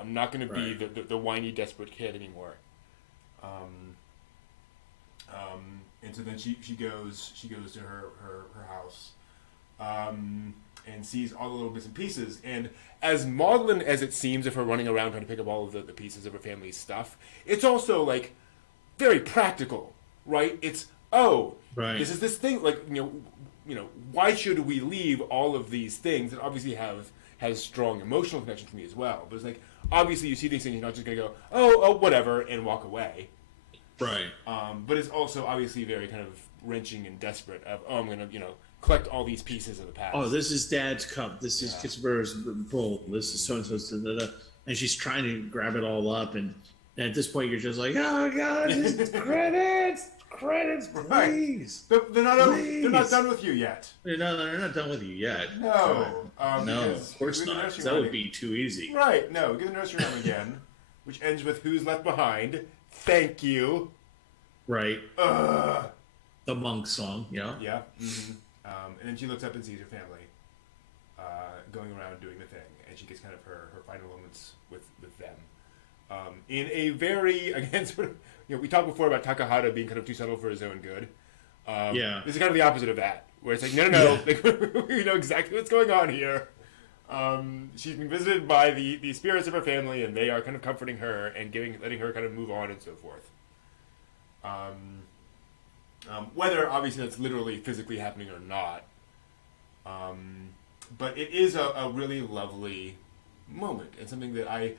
I'm not going to be the whiny, desperate kid anymore. And so then she goes to her house. and sees all the little bits and pieces. And as maudlin as it seems if we're running around trying to pick up all of the pieces of her family's stuff, it's also like very practical, right? It's this is this thing, like, why should we leave all of these things that obviously has strong emotional connection to me as well? But it's like, obviously you see these things, you're not just gonna go, oh, whatever, and walk away. Right. But it's also obviously very kind of wrenching and desperate of, I'm gonna, collect all these pieces of the past. Oh, this is Dad's cup. This is Kitsubur's bowl. This is so-and-so's, and she's trying to grab it all up, and at this point you're just like, oh God, just credits, please. Right. They're not done with you yet. They're not done with you yet. No. No, of course not. That would be too easy. Right. No. Get the nursery rhyme again, which ends with "Who's left behind." Thank you. Right. The monk song. Yeah. Yeah. Mm-hmm. And then she looks up and sees her family going around doing the thing, and she gets kind of her final moments with them. In a very, again, sort of, we talked before about Takahata being kind of too subtle for his own good. This is kind of the opposite of that, where it's like, no, like, we know exactly what's going on here. She's been visited by the spirits of her family, and they are kind of comforting her and letting her kind of move on and so forth. Whether obviously that's literally physically happening or not, but it is a really lovely moment, and something that I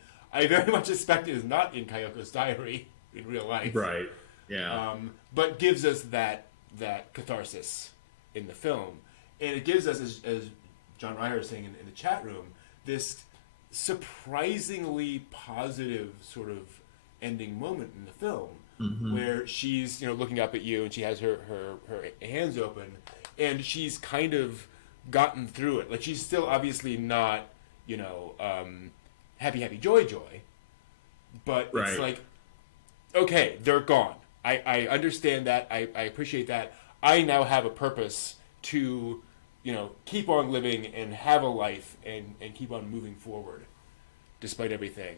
very much suspect is not in Kayoko's diary in real life. Right. Yeah. But gives us that catharsis in the film, and it gives us, as John Ryer is saying in the chat room, this surprisingly positive sort of ending moment in the film, where she's looking up at you and she has her hands open, and she's kind of gotten through it. Like, she's still obviously not happy joy, but it's like, okay, they're gone. I understand that. I appreciate that. I now have a purpose to keep on living and have a life and keep on moving forward despite everything.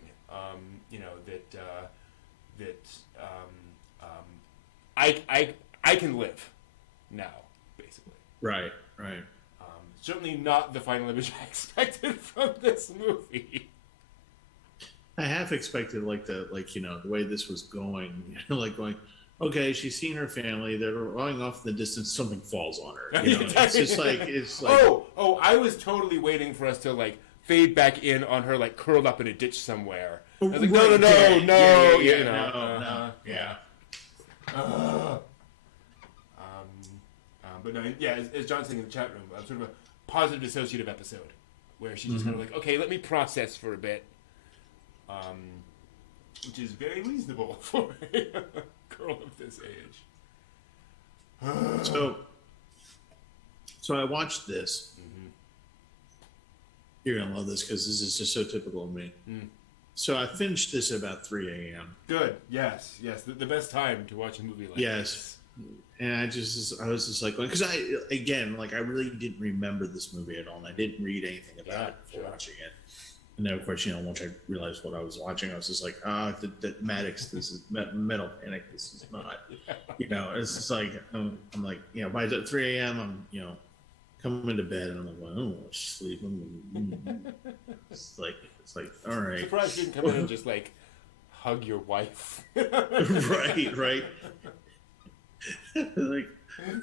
I can live now, basically. Right. Certainly not the final image I expected from this movie. I half expected the way this was going, like going, okay, she's seen her family, they're running off in the distance, something falls on her. It's just like, I was totally waiting for us to like fade back in on her like curled up in a ditch somewhere. I was like, no. But no, as John's saying in the chat room, sort of a positive dissociative episode where she's just kind of like, okay, let me process for a bit, which is very reasonable for a girl of this age. So I watched this. You're gonna love this because this is just so typical of me. So I finished this at about 3 a.m. Good. Yes. The best time to watch a movie like this. And I was just like, because I really didn't remember this movie at all, and I didn't read anything about it before watching it. And then, of course, once I realized what I was watching, I was just like, the Maddox, this is Metal Panic, this is not. It's just like, I'm like, by 3 a.m., I'm, coming to bed, and I'm like, well, I don't want to sleep. It's like, all right. Surprised you didn't come in and just, like, hug your wife. Right. Like,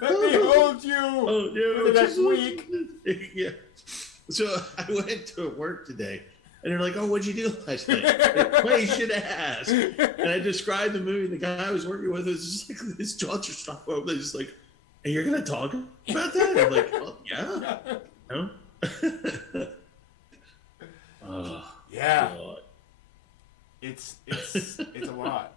let me hold you for the next week. Yeah. So I went to work today, and they're like, "Oh, what'd you do last night?" Well, you should have asked. And I described the movie. The guy I was working with was just like, his jaw just stopped open. They're just like, "And you're gonna talk about that?" I'm like, "Oh, yeah." No. Oh, yeah. God. It's a lot.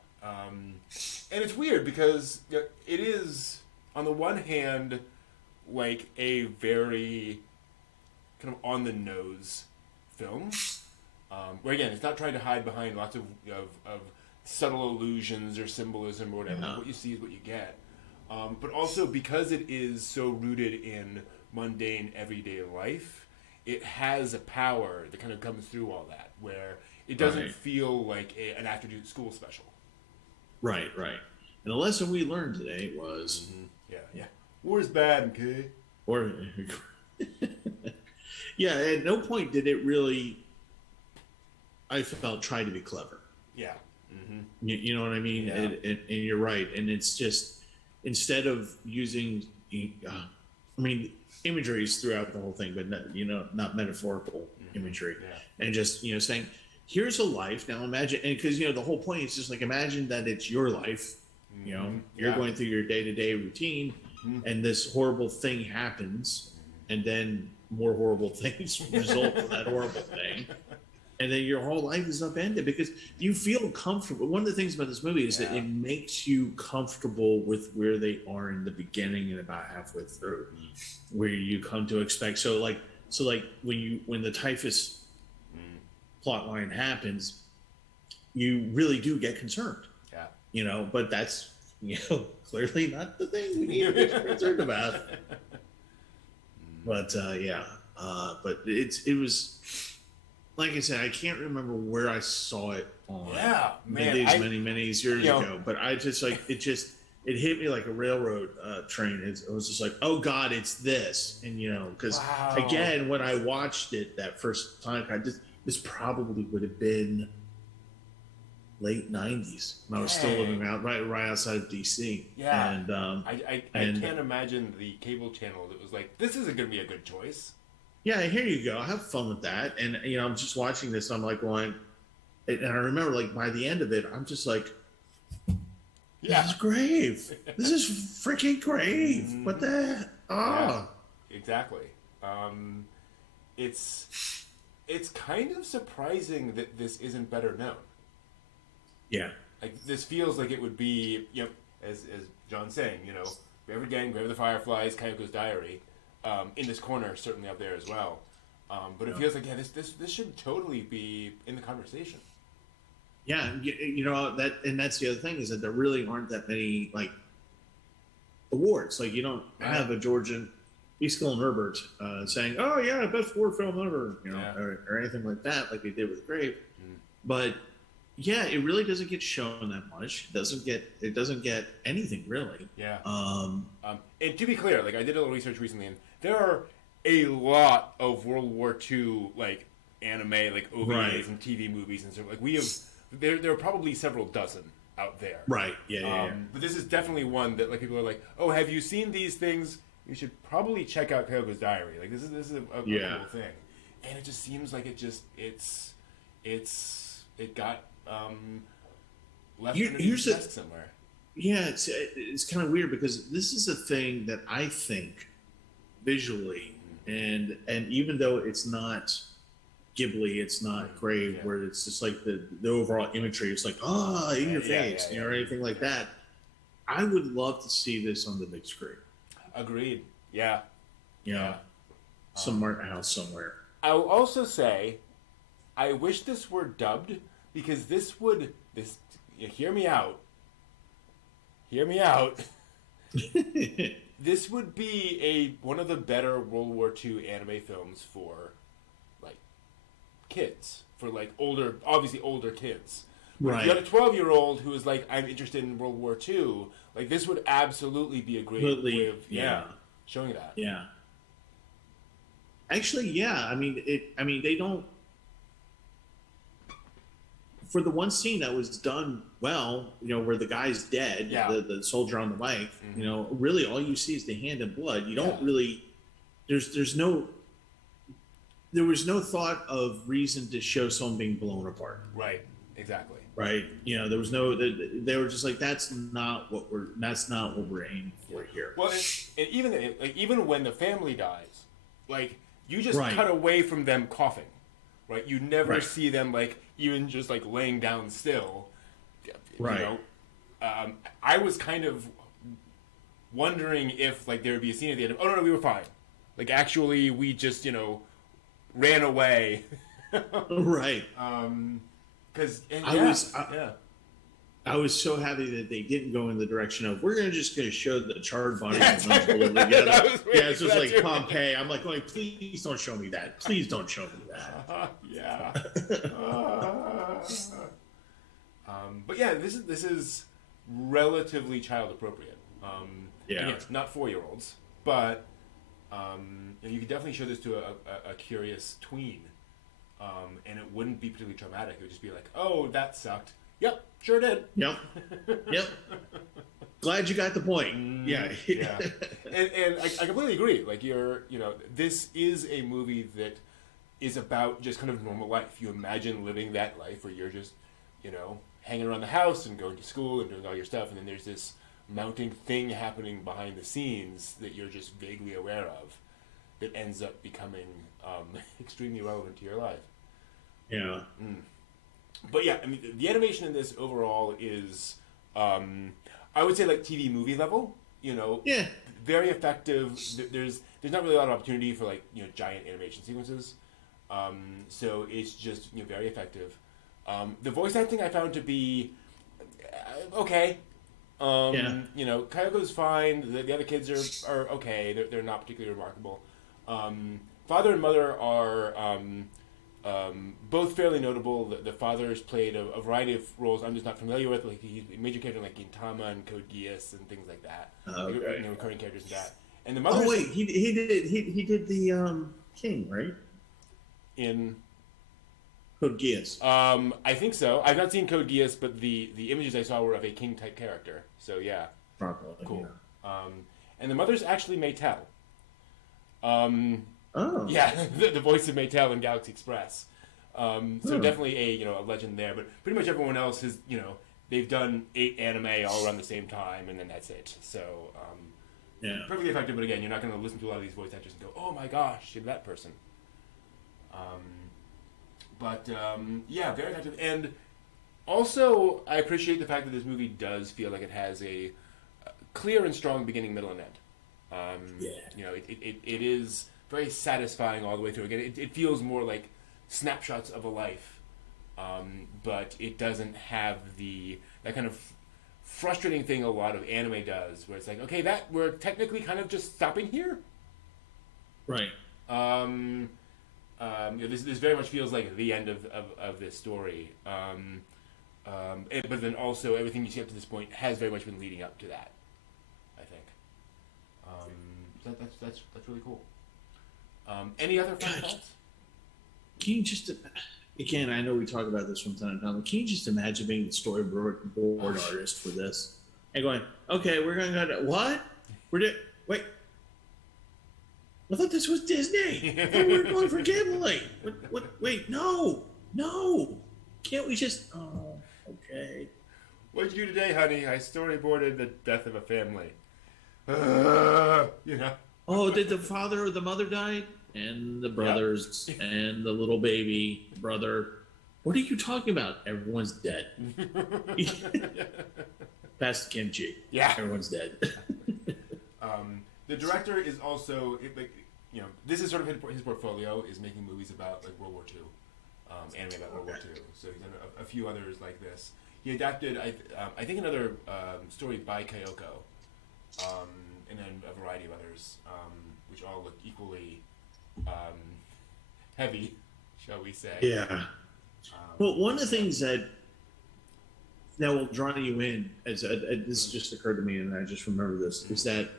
And it's weird because it is, on the one hand, like a very kind of on-the-nose film, where, again, it's not trying to hide behind lots of subtle allusions or symbolism or whatever. Yeah. What you see is what you get. But also, because it is so rooted in mundane, everyday life, it has a power that kind of comes through all that, where it doesn't feel like an afternoon school special. Right. And the lesson we learned today was... Yeah. War's bad, okay? Yeah, at no point did it really, I felt, try to be clever. Yeah. Mm-hmm. You know what I mean? Yeah. And you're right. And it's just, instead of using, imageries throughout the whole thing, but not metaphorical imagery, and just saying, here's a life. Now imagine, and because the whole point is just like, imagine that it's your life. You're going through your day-to-day routine, and this horrible thing happens, and then more horrible things result from that horrible thing. And then your whole life is upended because you feel comfortable. One of the things about this movie is that it makes you comfortable with where they are in the beginning and about halfway through, where you come to expect. So like when the typhus plot line happens, you really do get concerned. Yeah. But that's clearly not the thing we need to be concerned about. But but it was. Like I said, I can't remember where I saw it on. Yeah, man. Many years ago. But I just it hit me like a railroad train. It was just like, oh God, it's this. And because again, when I watched it that first time, this probably would have been late '90s when I was still living out right outside of DC. Yeah, and I can't imagine the cable channel that was like, this isn't going to be a good choice. Yeah, here you go. Have fun with that. And I'm just watching this. I'm like going, and I remember like by the end of it, I'm just like, this is grave. This is freaking grave. What the? Oh, yeah, exactly. It's kind of surprising that this isn't better known. Yeah. Like this feels like it would be, as John's saying, Grave Again, Grave of the Fireflies, Kayoko's Diary. In this corner, certainly up there as well. But it feels like, this should totally be in the conversation. Yeah, that, and that's the other thing is that there really aren't that many like awards. Like you don't have a Georgian Easkill and Herbert saying, "Oh yeah, best war film ever," or anything like that, like they did with Grave. But yeah, it really doesn't get shown that much. It doesn't get anything really. Yeah. And to be clear, like I did a little research recently, and there are a lot of World War II like anime, like OVAs and TV movies and stuff. Like we have, there are probably several dozen out there. Right. Yeah. But this is definitely one that like people are like, oh, have you seen these things? You should probably check out Kayoko's Diary. Like this is a cool thing, and it just seems like it got left underneath the desk somewhere. Yeah, it's kind of weird because this is a thing that I think visually, and even though it's not Ghibli, it's not Grave, where it's just like the overall imagery, it's like in your face, or anything like that. I would love to see this on the big screen. Agreed. Yeah. Some art house somewhere. I will also say, I wish this were dubbed because hear me out. Hear me out. This would be one of the better World War II anime films for like kids, for like obviously older kids. Right. If you had a 12-year-old who is like, I'm interested in World War II, like this would absolutely be a great way of showing that. Yeah. Actually, yeah. I mean, they don't. For the one scene that was done well, where the guy's dead, the soldier on the bike, really all you see is the hand and blood. You don't really. There was no thought of reason to show someone being blown apart. Right. Exactly. Right. There was no. They were just like, that's not what we're aiming for here. Well, and even when the family dies, like you just cut away from them coughing, right? You never see them like even just like laying down still. Right. I was kind of wondering if like there would be a scene at the end of, oh no, we were fine. Like actually, we just ran away. Right. Because I was so happy that they didn't go in the direction of we're just going to show the charred bodies of them together. It's just like Pompeii. I'm like going, please don't show me that. Please don't show me that. But yeah, this is relatively child appropriate. Again, not 4-year-olds, but And you could definitely show this to a curious tween, and it wouldn't be particularly traumatic. It would just be like, oh, that sucked. Yep, sure did. Yep. Yep. Glad you got the point. Yeah. Yeah. And I completely agree. Like, this is a movie that is about just kind of normal life. You imagine living that life where you're just, hanging around the house and going to school and doing all your stuff, and then there's this mounting thing happening behind the scenes that you're just vaguely aware of that ends up becoming extremely relevant to your life. Yeah. But yeah, I mean, the animation in this overall is, I would say, like TV movie level. Yeah. Very effective. There's not really a lot of opportunity for giant animation sequences. So it's just very effective. The voice acting I found to be okay. Kayoko's fine. The other kids are okay. They're not particularly remarkable. Father and mother are both fairly notable. The father's played a variety of roles I'm just not familiar with. Like, he's a major character like Gintama and Code Geass and things like that. Okay. Recurring characters and that. And the mother. Oh wait, he did the king, right? In Code Geass. I think so. I've not seen Code Geass, but the images I saw were of a king type character. So yeah. Probably. Cool. Yeah. And the mother's actually Maytel. Oh. Yeah, the voice of Maytel in Galaxy Express. So definitely a legend there. But pretty much everyone else is they've done 8 anime all around the same time, and then that's it. So yeah, perfectly effective. But again, you're not going to listen to a lot of these voice actors and go, "Oh my gosh, you're that person." Yeah, very effective. And also, I appreciate the fact that this movie does feel like it has a clear and strong beginning, middle, and end. It is very satisfying all the way through. Again, it feels more like snapshots of a life, but it doesn't have that kind of frustrating thing a lot of anime does, where it's like, okay, that we're technically kind of just stopping here. Right. This very much feels like the end of this story. But then also everything you see up to this point has very much been leading up to that, I think. That's really cool. Any other fun thoughts? Can you just, again, I know we talk about this from time to time, but can you just imagine being the storyboard artist for this? And going, okay, we're going to go to, what? Wait. I thought this was Disney. I thought we were going for Ghibli. What? Wait, no. Can't we just, oh, okay. What'd you do today, honey? I storyboarded the death of a family. Oh, did the father or the mother die? And the brothers and the little baby brother. What are you talking about? Everyone's dead. Past kimchi. Yeah. Everyone's dead. The director is also, this is sort of his portfolio, is making movies about World War II, anime about World War II. So he's done a few others like this. He adapted, I think, another story by Kayoko, and then a variety of others, which all look equally heavy, shall we say. Yeah. Well, one of the things that will draw you in, this just occurred to me, and I just remember this, is that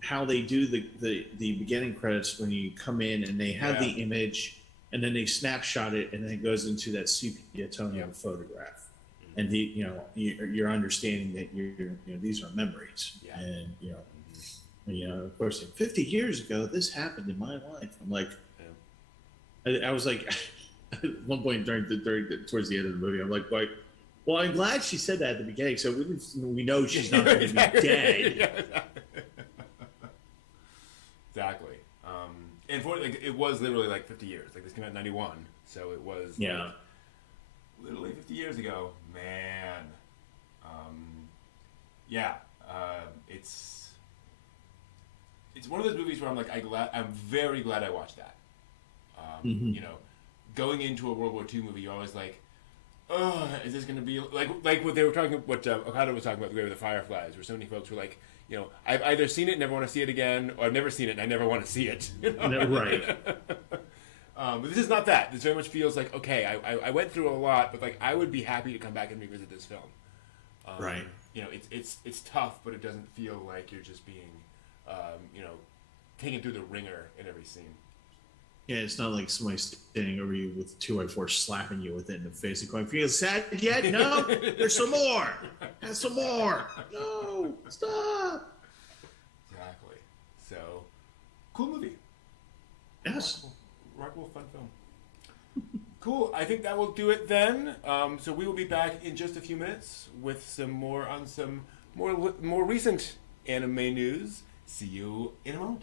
how they do the beginning credits when you come in and they have the image and then they snapshot it and then it goes into that sepia tone of the photograph, and you're understanding that these are memories, and of course, 50 years ago this happened in my life. I'm like, I was like, at one point towards the end of the movie, I'm like, well, I'm glad she said that at the beginning, so we know she's not going to be dead. Exactly. And it was literally 50 years. This came out in 91, so it was literally 50 years ago. Man. It's one of those movies where I'm very glad I watched that. Going into a World War II movie, you're always like, oh, is this going to be like what they were talking, what Okada was talking about, the Grave of the Fireflies, where so many folks were like, I've either seen it and never want to see it again, or I've never seen it and I never want to see it. Right. But this is not that. This very much feels like, okay, I went through a lot, but I would be happy to come back and revisit this film. Right. It's tough, but it doesn't feel like you're just being, taken through the ringer in every scene. Yeah, it's not like somebody standing over you with 2x4 slapping you with it in the face and going, "Feel sad yet? No, there's some more. Have some more. No, stop." Exactly. So, cool movie. Yes. Remarkable fun film. Cool. I think that will do it then. So we will be back in just a few minutes with some more recent anime news. See you in a moment.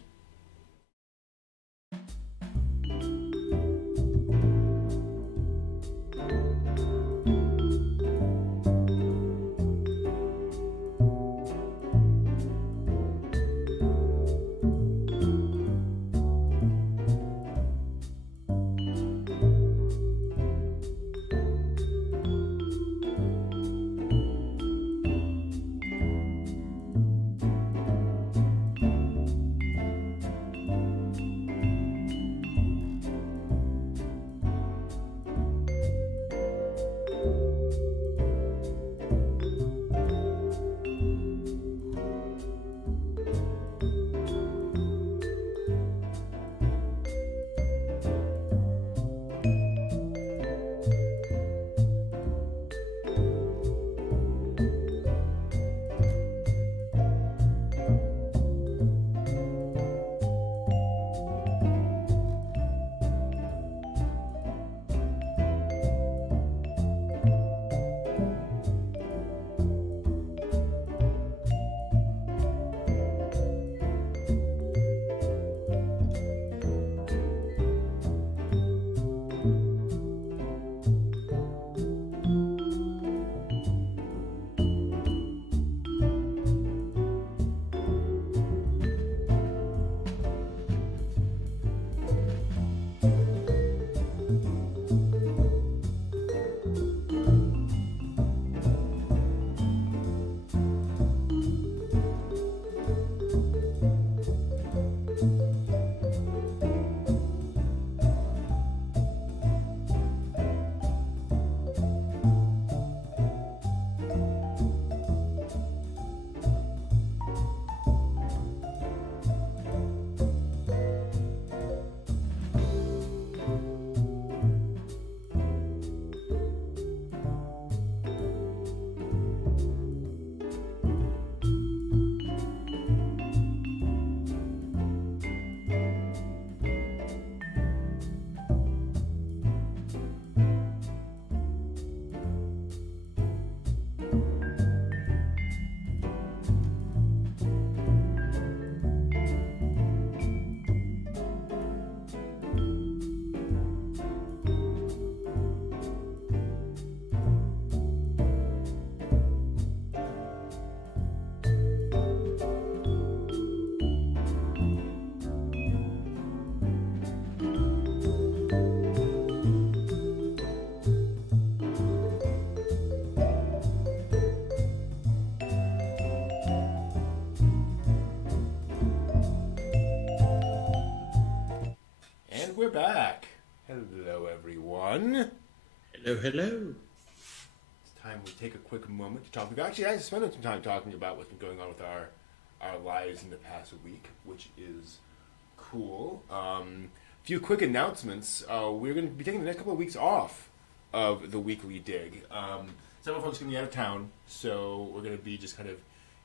We're back. Hello, everyone. Hello, hello. It's time we take a quick moment to talk. We've actually had to spend some time talking about what's been going on with our lives in the past week, which is cool. Few quick announcements. We're going to be taking the next couple of weeks off of the weekly dig. Some of folks are going to be out of town, so we're going to be just kind of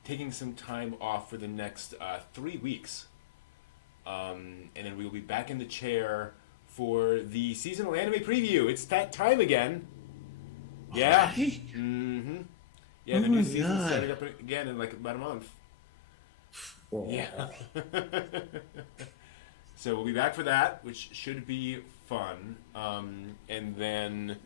taking some time off for the next 3 weeks. And then we will be back in the chair for the seasonal anime preview. It's that time again. Yeah. Alright. Mm-hmm. Yeah, the Oh new my season's God. starting up again in like about a month. Oh. Yeah. So we'll be back for that, which should be fun. And then...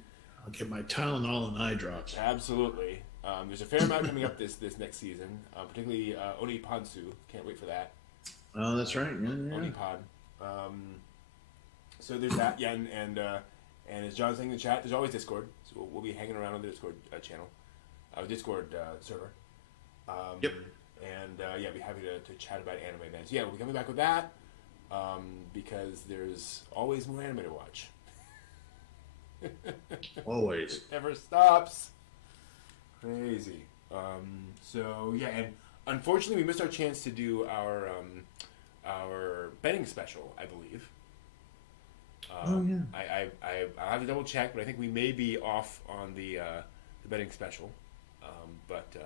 I'll get my Tylenol and eye drops. Absolutely. There's a fair amount coming up this next season, particularly Oni Ponsu. Can't wait for that. Oh, that's right. Yeah, yeah. Onipod. So there's that, yeah, and as John's saying in the chat, there's always Discord, so we'll be hanging around on the Discord channel, Discord server. Yep. And yeah, be happy to chat about anime then. So yeah, we'll be coming back with that because there's always more anime to watch. Always. It never stops. Crazy. So yeah, and unfortunately we missed our chance to do our our betting special, I believe. Oh yeah. I'll have to double check, but I think we may be off on the betting special. But we'll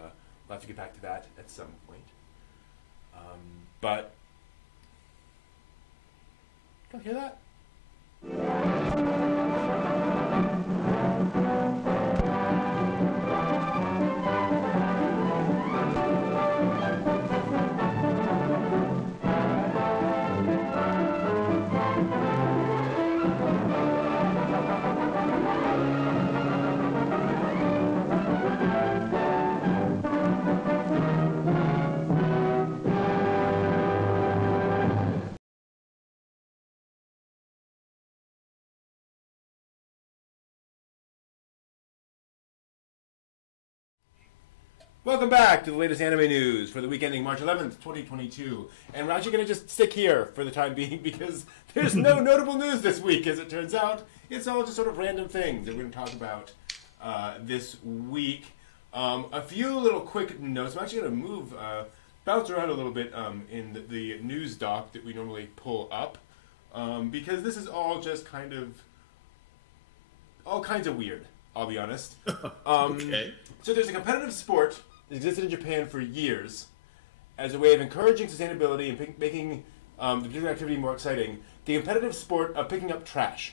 have to get back to that at some point. But don't hear that? Welcome back to the latest anime news for the week ending March 11th, 2022. And we're actually going to just stick here for the time being because there's no notable news this week, as it turns out. It's all just sort of random things that we're going to talk about this week. A few little quick notes. I'm actually going to move, bounce around a little bit in the news doc that we normally pull up because this is all just all kinds of weird, I'll be honest. Okay. So there's a competitive sport that existed in Japan for years as a way of encouraging sustainability and making the particular activity more exciting. The competitive sport of picking up trash.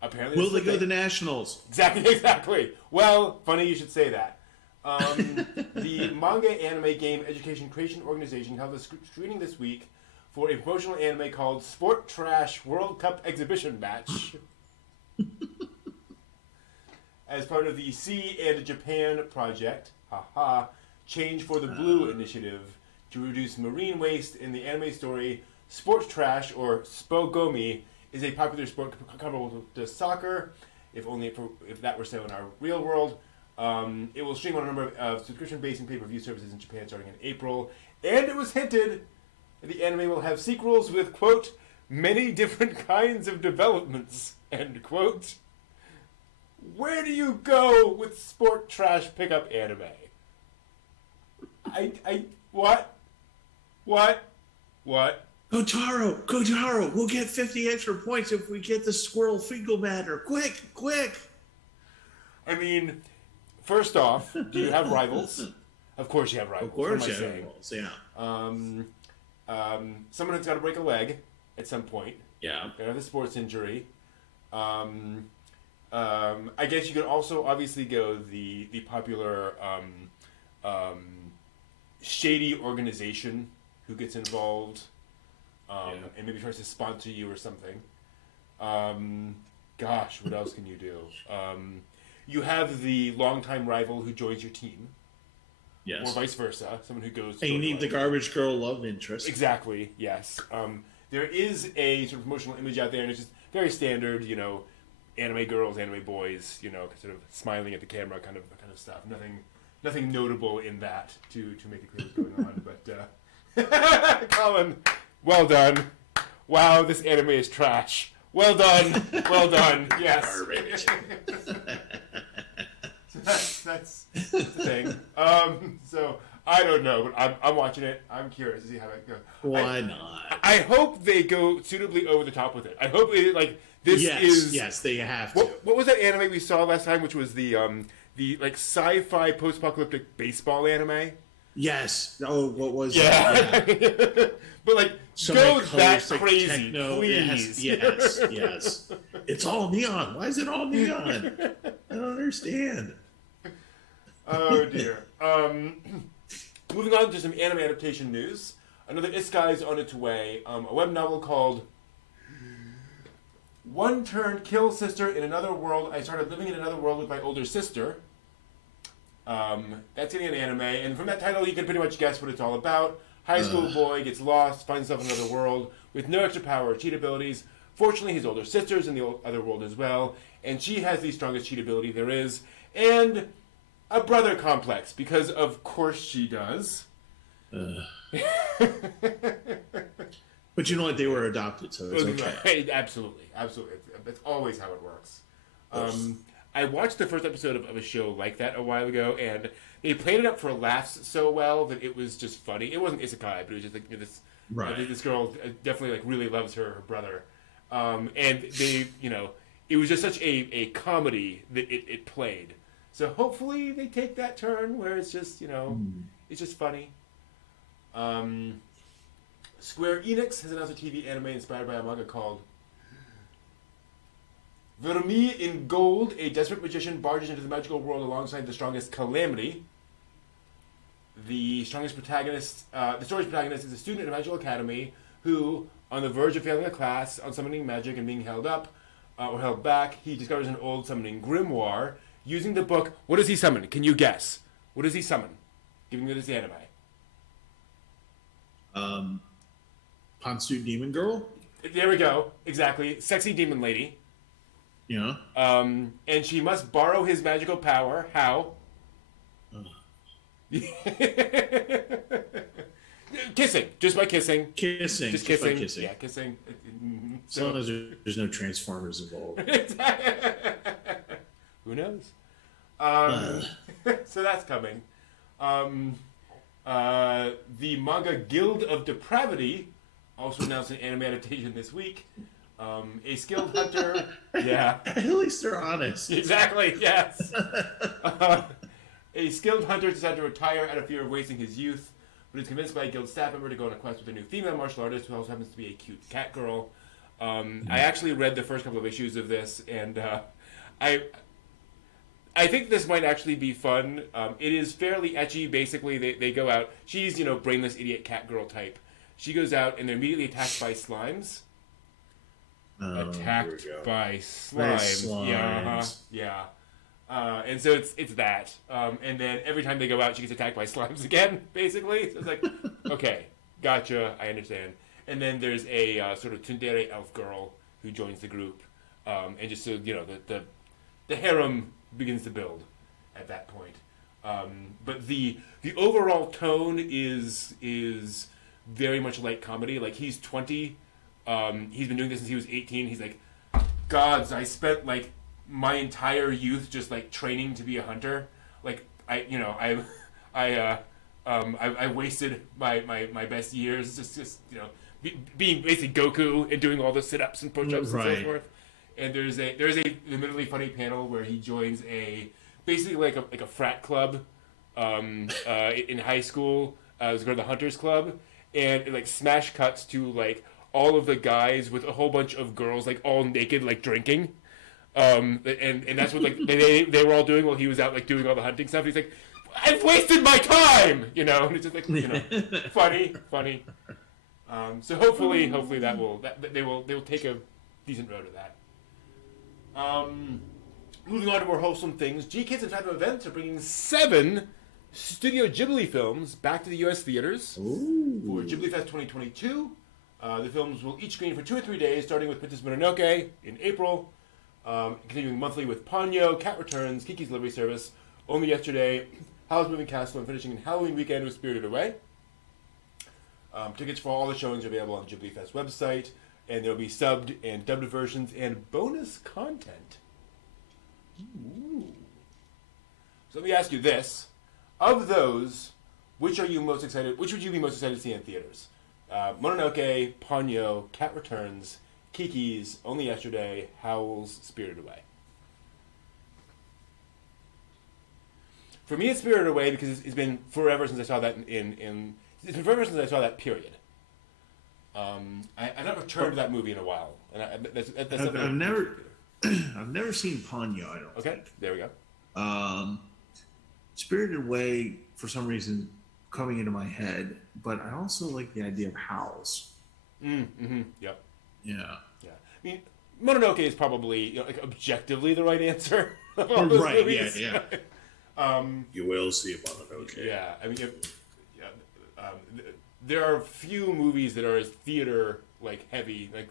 Apparently, Will they go to nationals? Exactly. Well, funny you should say that. The manga anime game education creation organization held a screening this week for a promotional anime called Sport Trash World Cup Exhibition Match. As part of the Sea and Japan project, Change for the Blue initiative to reduce marine waste in the anime story, Sports Trash, or Spogomi, is a popular sport comparable to soccer, if that were so in our real world. It will stream on a number of subscription-based and pay-per-view services in Japan starting in April. And it was hinted that the anime will have sequels with, quote, many different kinds of developments, end quote. Where do you go with sport trash pickup anime? What? Kotaro, we'll get 50 extra points if we get the squirrel fecal matter. Quick! I mean, first off, do you have rivals? Of course you have rivals. Of course you have rivals, yeah. Someone has got to break a leg at some point. Yeah. Got to have a sports injury. I guess you could also obviously go the popular shady organization who gets involved and maybe tries to sponsor you or something. Gosh, what else can you do? You have the longtime rival who joins your team. Yes. Or vice versa, someone who goes... And you need the garbage girl love interest. Exactly, yes. There is a sort of promotional image out there, and it's just very standard, anime girls, anime boys, sort of smiling at the camera kind of stuff. Nothing notable in that to make it clear what's going on. But Colin, well done. Wow, this anime is trash. Well done. Yes. Garbage. So that's the thing. So I don't know, but I'm watching it. I'm curious to see how that goes. Why not? I hope they go suitably over the top with it. I hope Yes, they have to. What was that anime we saw last time, which was the sci-fi post-apocalyptic baseball anime? Yes. Oh, what was that? Yeah. But go that crazy, techno, please. Yes. It's all neon. Why is it all neon? I don't understand. Oh dear. Moving on to some anime adaptation news. Another Isekai is on its way. A web novel called One Turned Kill Sister in Another World. I started living in another world with my older sister. That's getting an anime, and from that title you can pretty much guess what it's all about. High school boy gets lost, finds himself in another world with no extra power or cheat abilities. Fortunately, his older sister's in the other world as well, and she has the strongest cheat ability there is, and a brother complex, because of course she does. But you know what? They were adopted, so it's okay. Absolutely. That's always how it works. I watched the first episode of a show like that a while ago, and they played it up for laughs so well that it was just funny. It wasn't isekai, but it was just like this. Right. This girl definitely like really loves her brother, and they it was just such a comedy that it played. So hopefully they take that turn where it's just it's just funny. Square Enix has announced a TV anime inspired by a manga called Vermi in Gold. A desperate magician barges into the magical world alongside the strongest Calamity. The story's protagonist is a student at a magical academy who, on the verge of failing a class on summoning magic and being held up or held back, he discovers an old summoning grimoire. Using the book, what does he summon? Can you guess? What does he summon? Giving it as the anime. Pantsuit Demon Girl? There we go. Exactly. Sexy demon lady. Yeah. And she must borrow his magical power. How? Kissing. Just by kissing. Kissing. Just by kissing. kissing. Yeah, kissing. As long as there's no Transformers involved. Who knows? So that's coming. The manga Guild of Depravity also announced an anime adaptation this week. A skilled hunter. Yeah. At least they're honest. Exactly, yes. A skilled hunter decided to retire out of fear of wasting his youth, but is convinced by a guild staff member to go on a quest with a new female martial artist who also happens to be a cute cat girl. I actually read the first couple of issues of this, and I think this might actually be fun. It is fairly ecchi. Basically, they go out. She's, brainless idiot cat girl type. She goes out, and they're immediately attacked by slimes. Attacked by slimes. Yeah. And so it's that. And then every time they go out, she gets attacked by slimes again, basically. So it's like, okay, gotcha, I understand. And then there's a sort of tsundere elf girl who joins the group. And just so, the harem begins to build at that point. But the overall tone is very much light comedy. Like, he's 20. He's been doing this since he was 18. He's like, gods, I spent like my entire youth just like training to be a hunter. Like I wasted my best years just being basically Goku and doing all the sit-ups and push-ups and so forth. And there's a admittedly funny panel where he joins basically like a frat club in high school. It was called the Hunters Club, and it like smash cuts to like all of the guys with a whole bunch of girls like all naked like drinking. And that's what like they were all doing while he was out like doing all the hunting stuff. He's like, I've wasted my time, and it's just like funny. So hopefully they will take a decent road of that. Moving on to more wholesome things, G-Kids and Phantom Events are bringing 7 Studio Ghibli films back to the U.S. theaters for Ghibli Fest 2022. The films will each screen for 2 or 3 days, starting with Princess Mononoke in April, continuing monthly with Ponyo, Cat Returns, Kiki's Delivery Service, Only Yesterday, Howl's Moving Castle, and finishing in Halloween weekend with Spirited Away. Tickets for all the showings are available on the Ghibli Fest website, and there will be subbed and dubbed versions and bonus content. Ooh. So let me ask you this. Of those, which would you be most excited to see in theaters? Mononoke, Ponyo, Cat Returns, Kiki's, Only Yesterday, Howl's, Spirited Away. For me, it's Spirited Away because it's been forever since I saw that it's been forever since I saw that period. I've not returned to that movie in a while, and I've never seen Ponyo. I don't. Okay, there we go. Spirited Away, for some reason, coming into my head, but I also like the idea of Howls. Mm-hmm. Yep. Yeah. Yeah. I mean, Mononoke is probably like objectively the right answer. Of all Right. those movies. Yeah. You will see a Mononoke. Yeah. I mean, there are few movies that are as theater like heavy, like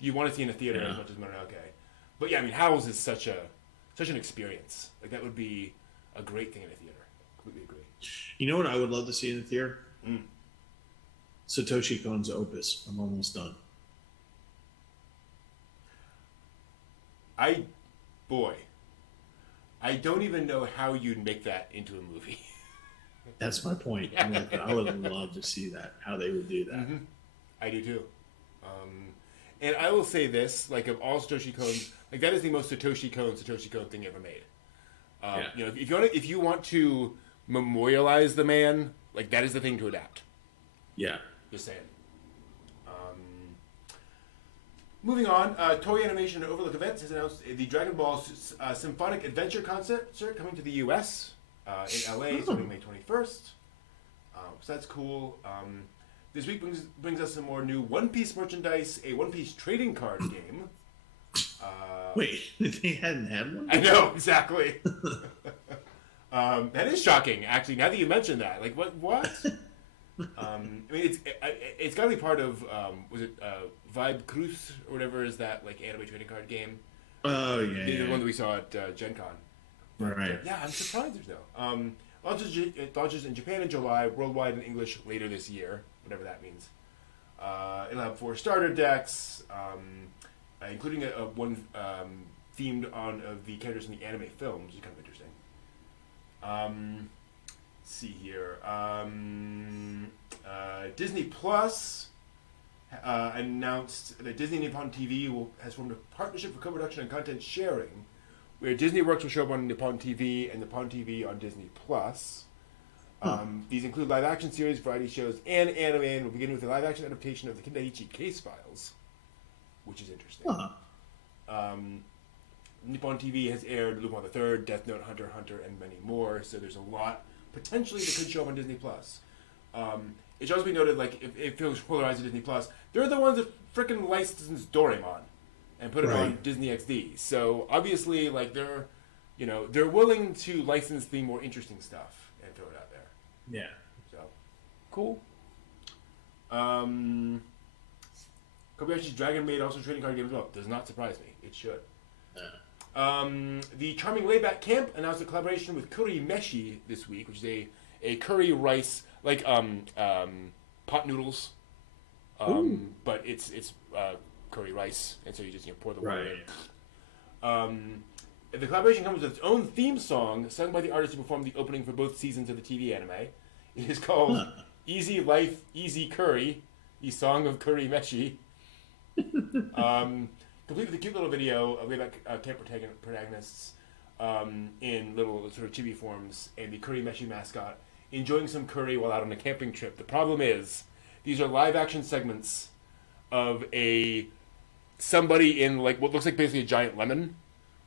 you want to see in a theater as much as Mononoke. But yeah, I mean, Howls is such an experience. Like that would be a great thing in a theater. Completely agree. You know what I would love to see in the theater? Satoshi Kon's Opus. I'm almost done. I don't even know how you'd make that into a movie. That's my point. I'm like, I would love to see that, how they would do that. Mm-hmm. I do too. And I will say this, like of all Satoshi Kon's, like that is the most Satoshi Kon thing ever made. You know, if you want to memorialize the man, like that is the thing to adapt. Yeah. Just saying. Moving on, Toei Animation and Overlook Events has announced the Dragon Ball Symphonic Adventure concert coming to the U.S. In L.A. starting May 21st. So that's cool. This week brings us some more new One Piece merchandise, a One Piece trading card game. Wait, they hadn't had one? I know, exactly. That is shocking, actually, now that you mention that. Like, what? I mean, it's got to be part of, was it Vibe Cruise, or whatever is that, like, anime trading card game? Oh, yeah. The one that we saw at Gen Con. Right. Yeah, I'm surprised there's no. Launches in Japan in July, worldwide in English later this year, whatever that means. It'll have 4 starter decks, including one themed on of the characters in the anime film, which is kind of interesting. Let's see here. Disney Plus announced that Disney Nippon TV has formed a partnership for co-production and content sharing, where Disney Works will show up on Nippon TV and Nippon TV on Disney Plus. These include live-action series, variety shows, and anime, and we'll begin with a live-action adaptation of the Kindaichi Case Files, which is interesting. Nippon TV has aired Lupin the Third, Death Note, Hunter x Hunter, and many more, so there's a lot potentially that could show up on Disney Plus. It should also be noted, like, if it was polarized to Disney Plus, they're the ones that freaking licensed Doraemon and put it on Disney XD. So obviously, like, they're willing to license the more interesting stuff and throw it out there. Yeah. So cool. Kobayashi's Dragon Maid also trading card game as well. Does not surprise me. It should. The Charming Layback Camp announced a collaboration with Curry Meshi this week, which is a curry rice, like pot noodles, but it's curry rice, and so you just pour the water in. The collaboration comes with its own theme song, sung by the artist who performed the opening for both seasons of the TV anime. It is called "Easy Life, Easy Curry," the song of Curry Meshi. Complete with a cute little video of Layback Camp protagonists in little sort of chibi forms, and the Curry Meshi mascot enjoying some curry while out on a camping trip. The problem is, these are live-action segments of somebody in like what looks like basically a giant lemon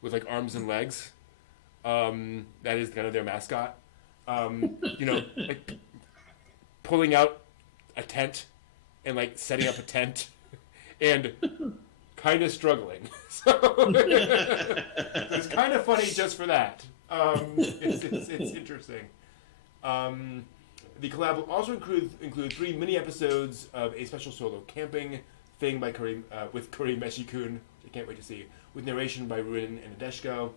with like arms and legs. That is kind of their mascot. Like pulling out a tent and like setting up a tent and kind of struggling. So it's kind of funny just for that. It's interesting. The collab will also include 3 mini episodes of a special solo camping thing by with Curry Meshi-kun, which I can't wait to see, with narration by Ruin and Nadeshko.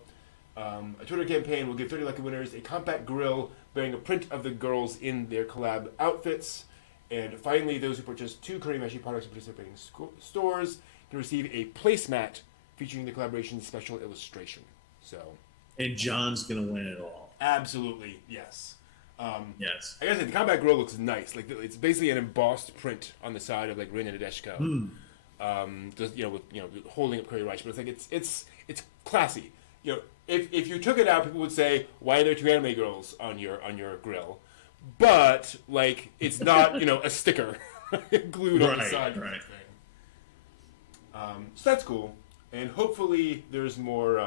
A Twitter campaign will give 30 lucky winners a compact grill bearing a print of the girls in their collab outfits. And finally, those who purchase 2 Curry Meshi products in participating stores can receive a placemat featuring the collaboration's special illustration. So, and John's gonna win it all. Absolutely, yes. Yes. I gotta say, the combat grill looks nice. Like it's basically an embossed print on the side of like Rin and Nadeshko. Just with holding up curry rice, but it's like it's classy. If you took it out, people would say, "Why are there 2 anime girls on your grill?" But like it's not a sticker glued on the side. Right. So that's cool, and hopefully there's more.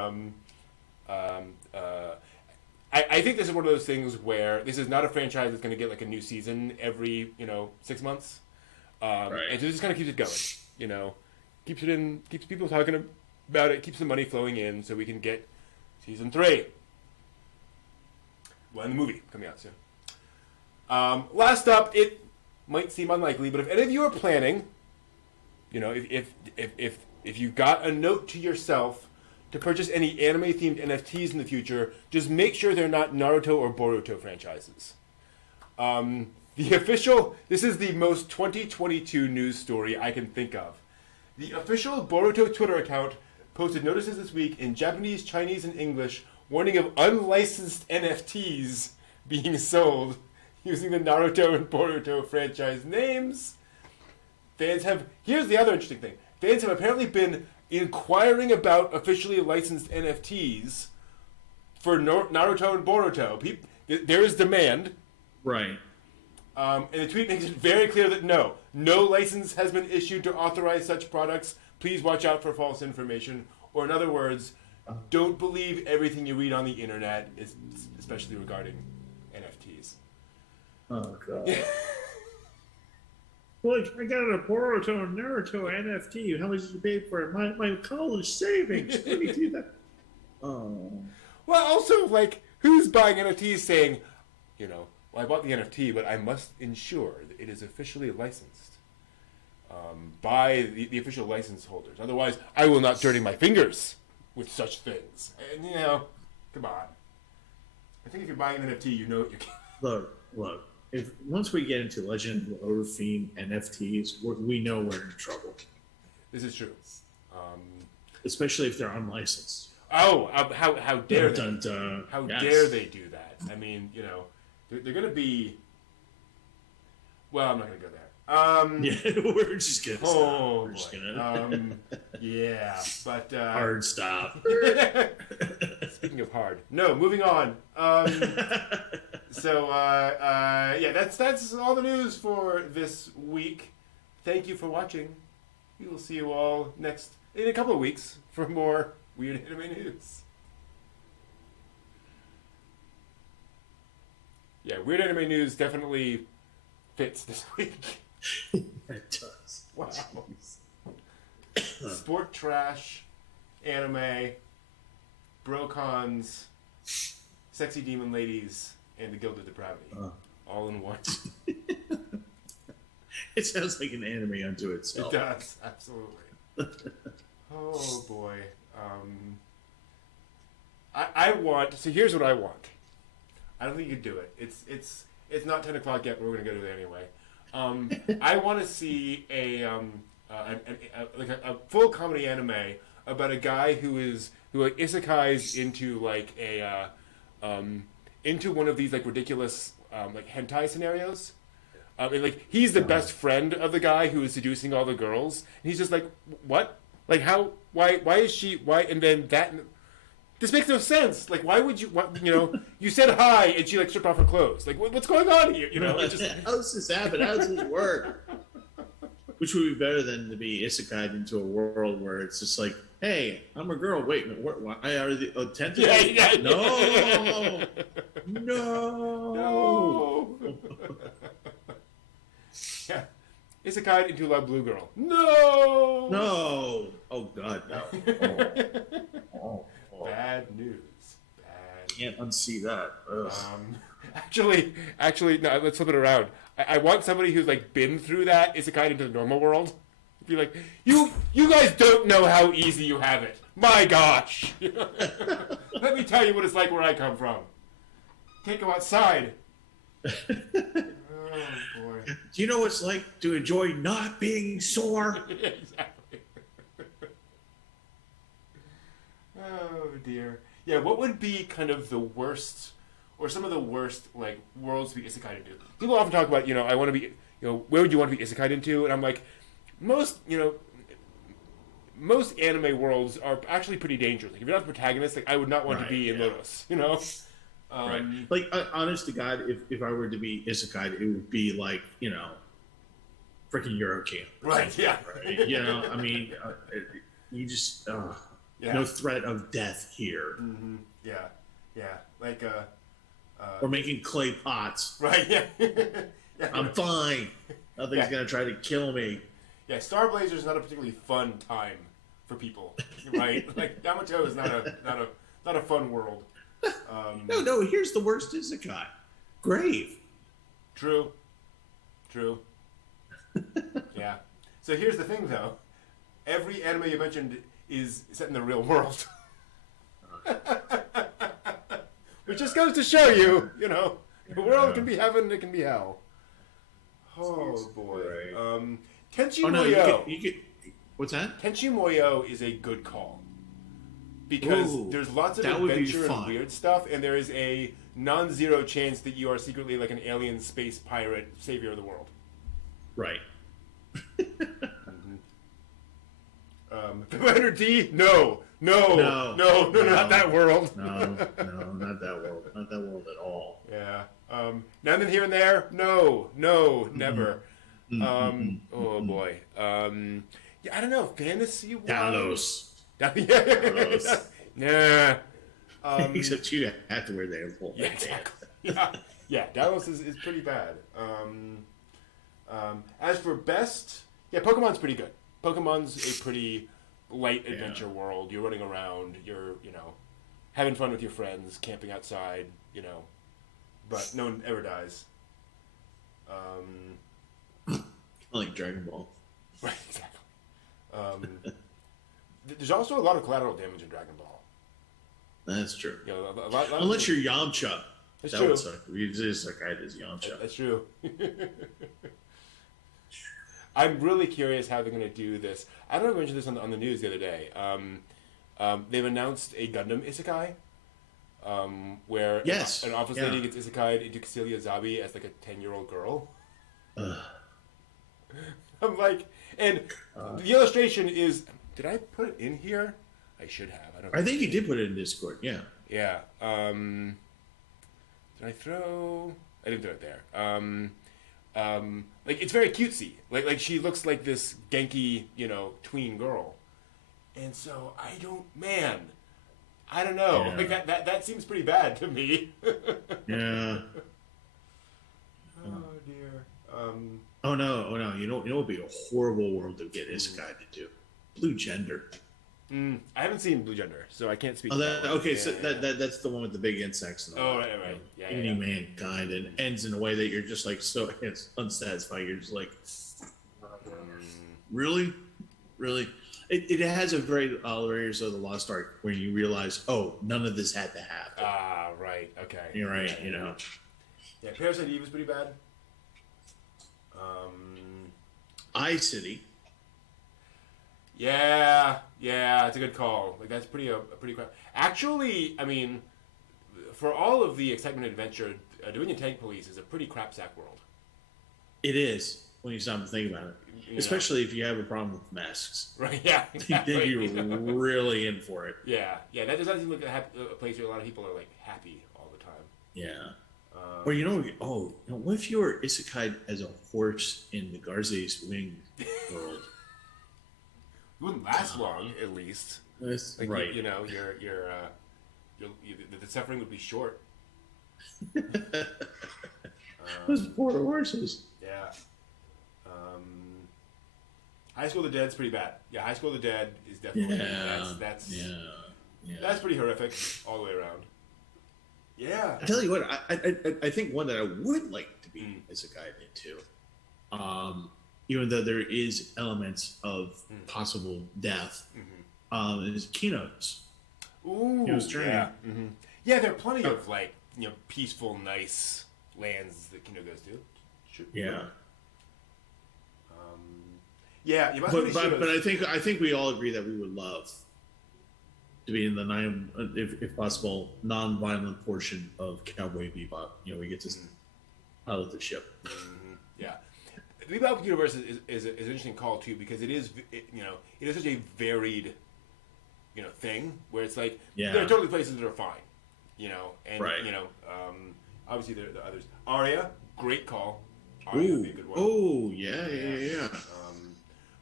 I think this is one of those things where this is not a franchise that's going to get like a new season every 6 months, and so this just kind of keeps it going. Keeps people talking about it, keeps the money flowing in, so we can get season 3. Well, and the movie coming out soon. Last up, it might seem unlikely, but if any of you are planning, if you got a note to yourself to purchase any anime-themed NFTs in the future, just make sure they're not Naruto or Boruto franchises. This is the most 2022 news story I can think of. The official Boruto Twitter account posted notices this week in Japanese, Chinese, and English warning of unlicensed NFTs being sold using the Naruto and Boruto franchise names. Fans have... Here's the other interesting thing. Fans have apparently been inquiring about officially licensed NFTs for Naruto and Boruto. There is demand. Right. And the tweet makes it very clear that no license has been issued to authorize such products. Please watch out for false information. Or in other words, don't believe everything you read on the internet, especially regarding NFTs. Oh, God. Look, I got a Boruto and Naruto NFT. How much did you pay for it? My college savings. Let me do that. Oh. Well, also, like, who's buying NFTs saying, well, I bought the NFT, but I must ensure that it is officially licensed by the official license holders. Otherwise, I will not dirty my fingers with such things. And, come on. I think if you're buying an NFT, you know what you can. Look. If once we get into Legend of Overfiend NFTs, we know we're in trouble. This is true. Especially if they're unlicensed. Oh, how dare they? How dare they do that? I mean, they're going to be... Well, I'm not going to go there. Yeah, we're just going to stop. We're just gonna... yeah, but... hard stop. Speaking of hard. No, moving on. So, that's all the news for this week. Thank you for watching. We will see you all in a couple of weeks for more weird anime news. Yeah, weird anime news definitely fits this week. It does. Wow. Sport trash, anime, brocons, sexy demon ladies, and the Guild of Depravity. All in one. It sounds like an anime unto itself. It does, absolutely. Oh boy. I want. So here's what I want. I don't think you could do it. It's not 10 o'clock yet, but we're gonna go to it anyway. I want to see a full comedy anime about a guy who isekais into like into one of these like ridiculous like hentai scenarios. And like he's the best friend of the guy who is seducing all the girls, and he's just like, what? Like how? Why is she? Why? And then that. This makes no sense. Like, why would you? You said hi, and she like stripped off her clothes. Like, what's going on here? It just... How does this happen? How does this work? Which would be better than to be isekai'd into a world where it's just like, hey, I'm a girl. Wait, why are the tentacles? Yeah. No. Yeah. Isekai'd into a blue girl. No. Oh God, no. Oh. Bad news. Can't unsee that. Actually, no. Let's flip it around. I want somebody who's like been through that isekai into the normal world. Be like, you guys don't know how easy you have it. My gosh. Let me tell you what it's like where I come from. Can't go outside. Oh boy. Do you know what it's like to enjoy not being sore? Exactly. Oh dear. Yeah, what would be kind of the worst, or some of the worst, like, worlds to be isekai into? People often talk about, I want to be, where would you want to be isekai into? And I'm like, most anime worlds are actually pretty dangerous. Like, if you're not the protagonist, like, I would not want to be in Lotus, Right. Like, honest to God, if I were to be isekai, it would be like, freaking Eurocamp. Right, yeah. Right? I mean, you just... Yeah. No threat of death here. Mm-hmm. Yeah. Like or making clay pots. Right. Yeah. Yeah. I'm fine. Nothing's gonna try to kill me. Yeah. Star Blazer is not a particularly fun time for people, right? Like Yamato is not a fun world. No. Here's the worst isekai. Grave. True. Yeah. So here's the thing, though. Every anime you mentioned is set in the real world. Which just goes to show you, the world can be heaven, it can be hell. Oh boy. Tenchi Muyo. What's that? Tenchi Muyo is a good call. Because there's lots of adventure and weird stuff, and there is a non-zero chance that you are secretly like an alien space pirate savior of the world. Right. Commander D? No, not that world. No, not that world. Not that world at all. Yeah. Now and then here and there? No, never. Oh boy. Yeah, I don't know. Fantasy world? Talos. Talos. Nah. Except you have to wear the airport. Yeah, exactly. Yeah, Talos is pretty bad. As for best, yeah, Pokemon's pretty good. Pokemon's a pretty light adventure world. You're running around. You're, having fun with your friends, camping outside, but no one ever dies. Like Dragon Ball. Right, exactly. There's also a lot of collateral damage in Dragon Ball. That's true. A lot Unless you're Yamcha. That's that true. Would suck. We just suck at is Yamcha. That's true. I'm really curious how they're going to do this. I don't know if I mentioned this on the news the other day. They've announced a Gundam Isekai, where an office lady gets isekai'd into Cecilia Zabi as like a 10-year-old girl. I'm like, and the illustration is. Did I put it in here? I should have. I think you did put it in Discord. Yeah. Yeah. Did I throw? I didn't throw it there. Like it's very cutesy. Like she looks like this Genki, tween girl. And so I don't know. Yeah. Like that seems pretty bad to me. Yeah. Oh dear. Oh no. You know what would be a horrible world to get isekai to do? Blue Gender. I haven't seen Blue Gender, so I can't speak. That's the one with the big insects. And all right. Yeah. Eating mankind and ends in a way that you're just like so it's unsatisfying. You're just like, really. It has a very Raiders of the Lost Ark where you realize, none of this had to happen. Ah, right. Okay. You're right. Yeah, Parasite Eve is pretty bad. iCity. Yeah, it's a good call. Like that's pretty crap. Actually, I mean, for all of the excitement and adventure, doing a tank police is a pretty crapsack world. It is when you stop and think about it, especially if you have a problem with masks. Right? Yeah. Exactly. Then you're really in for it. Yeah. That does not seem like a place where a lot of people are like happy all the time. Yeah. Or what if you were isekai as a horse in the Garze's Wing world? It wouldn't last long, at least. That's like, right. The suffering would be short. Those poor horses. Yeah. High School of the Dead's pretty bad. Yeah, High School of the Dead is definitely that's pretty horrific all the way around. Yeah. I tell you what, I think one that I would like to be isekai into. Even though there is elements of possible death, is Kino's. Ooh, Kino's Journey. Yeah. Yeah, there are plenty of peaceful, nice lands that Kino goes to. Yeah. Yeah, you must. But I think we all agree that we would love to be in the if possible, non-violent portion of Cowboy Bebop. We get to pilot the ship. Yeah. The Bebop universe is an interesting call too because it is such a varied thing where it's like there are totally places that are fine, and right. Obviously there are others. Aria, great call. Aria would be a good one. Oh yeah.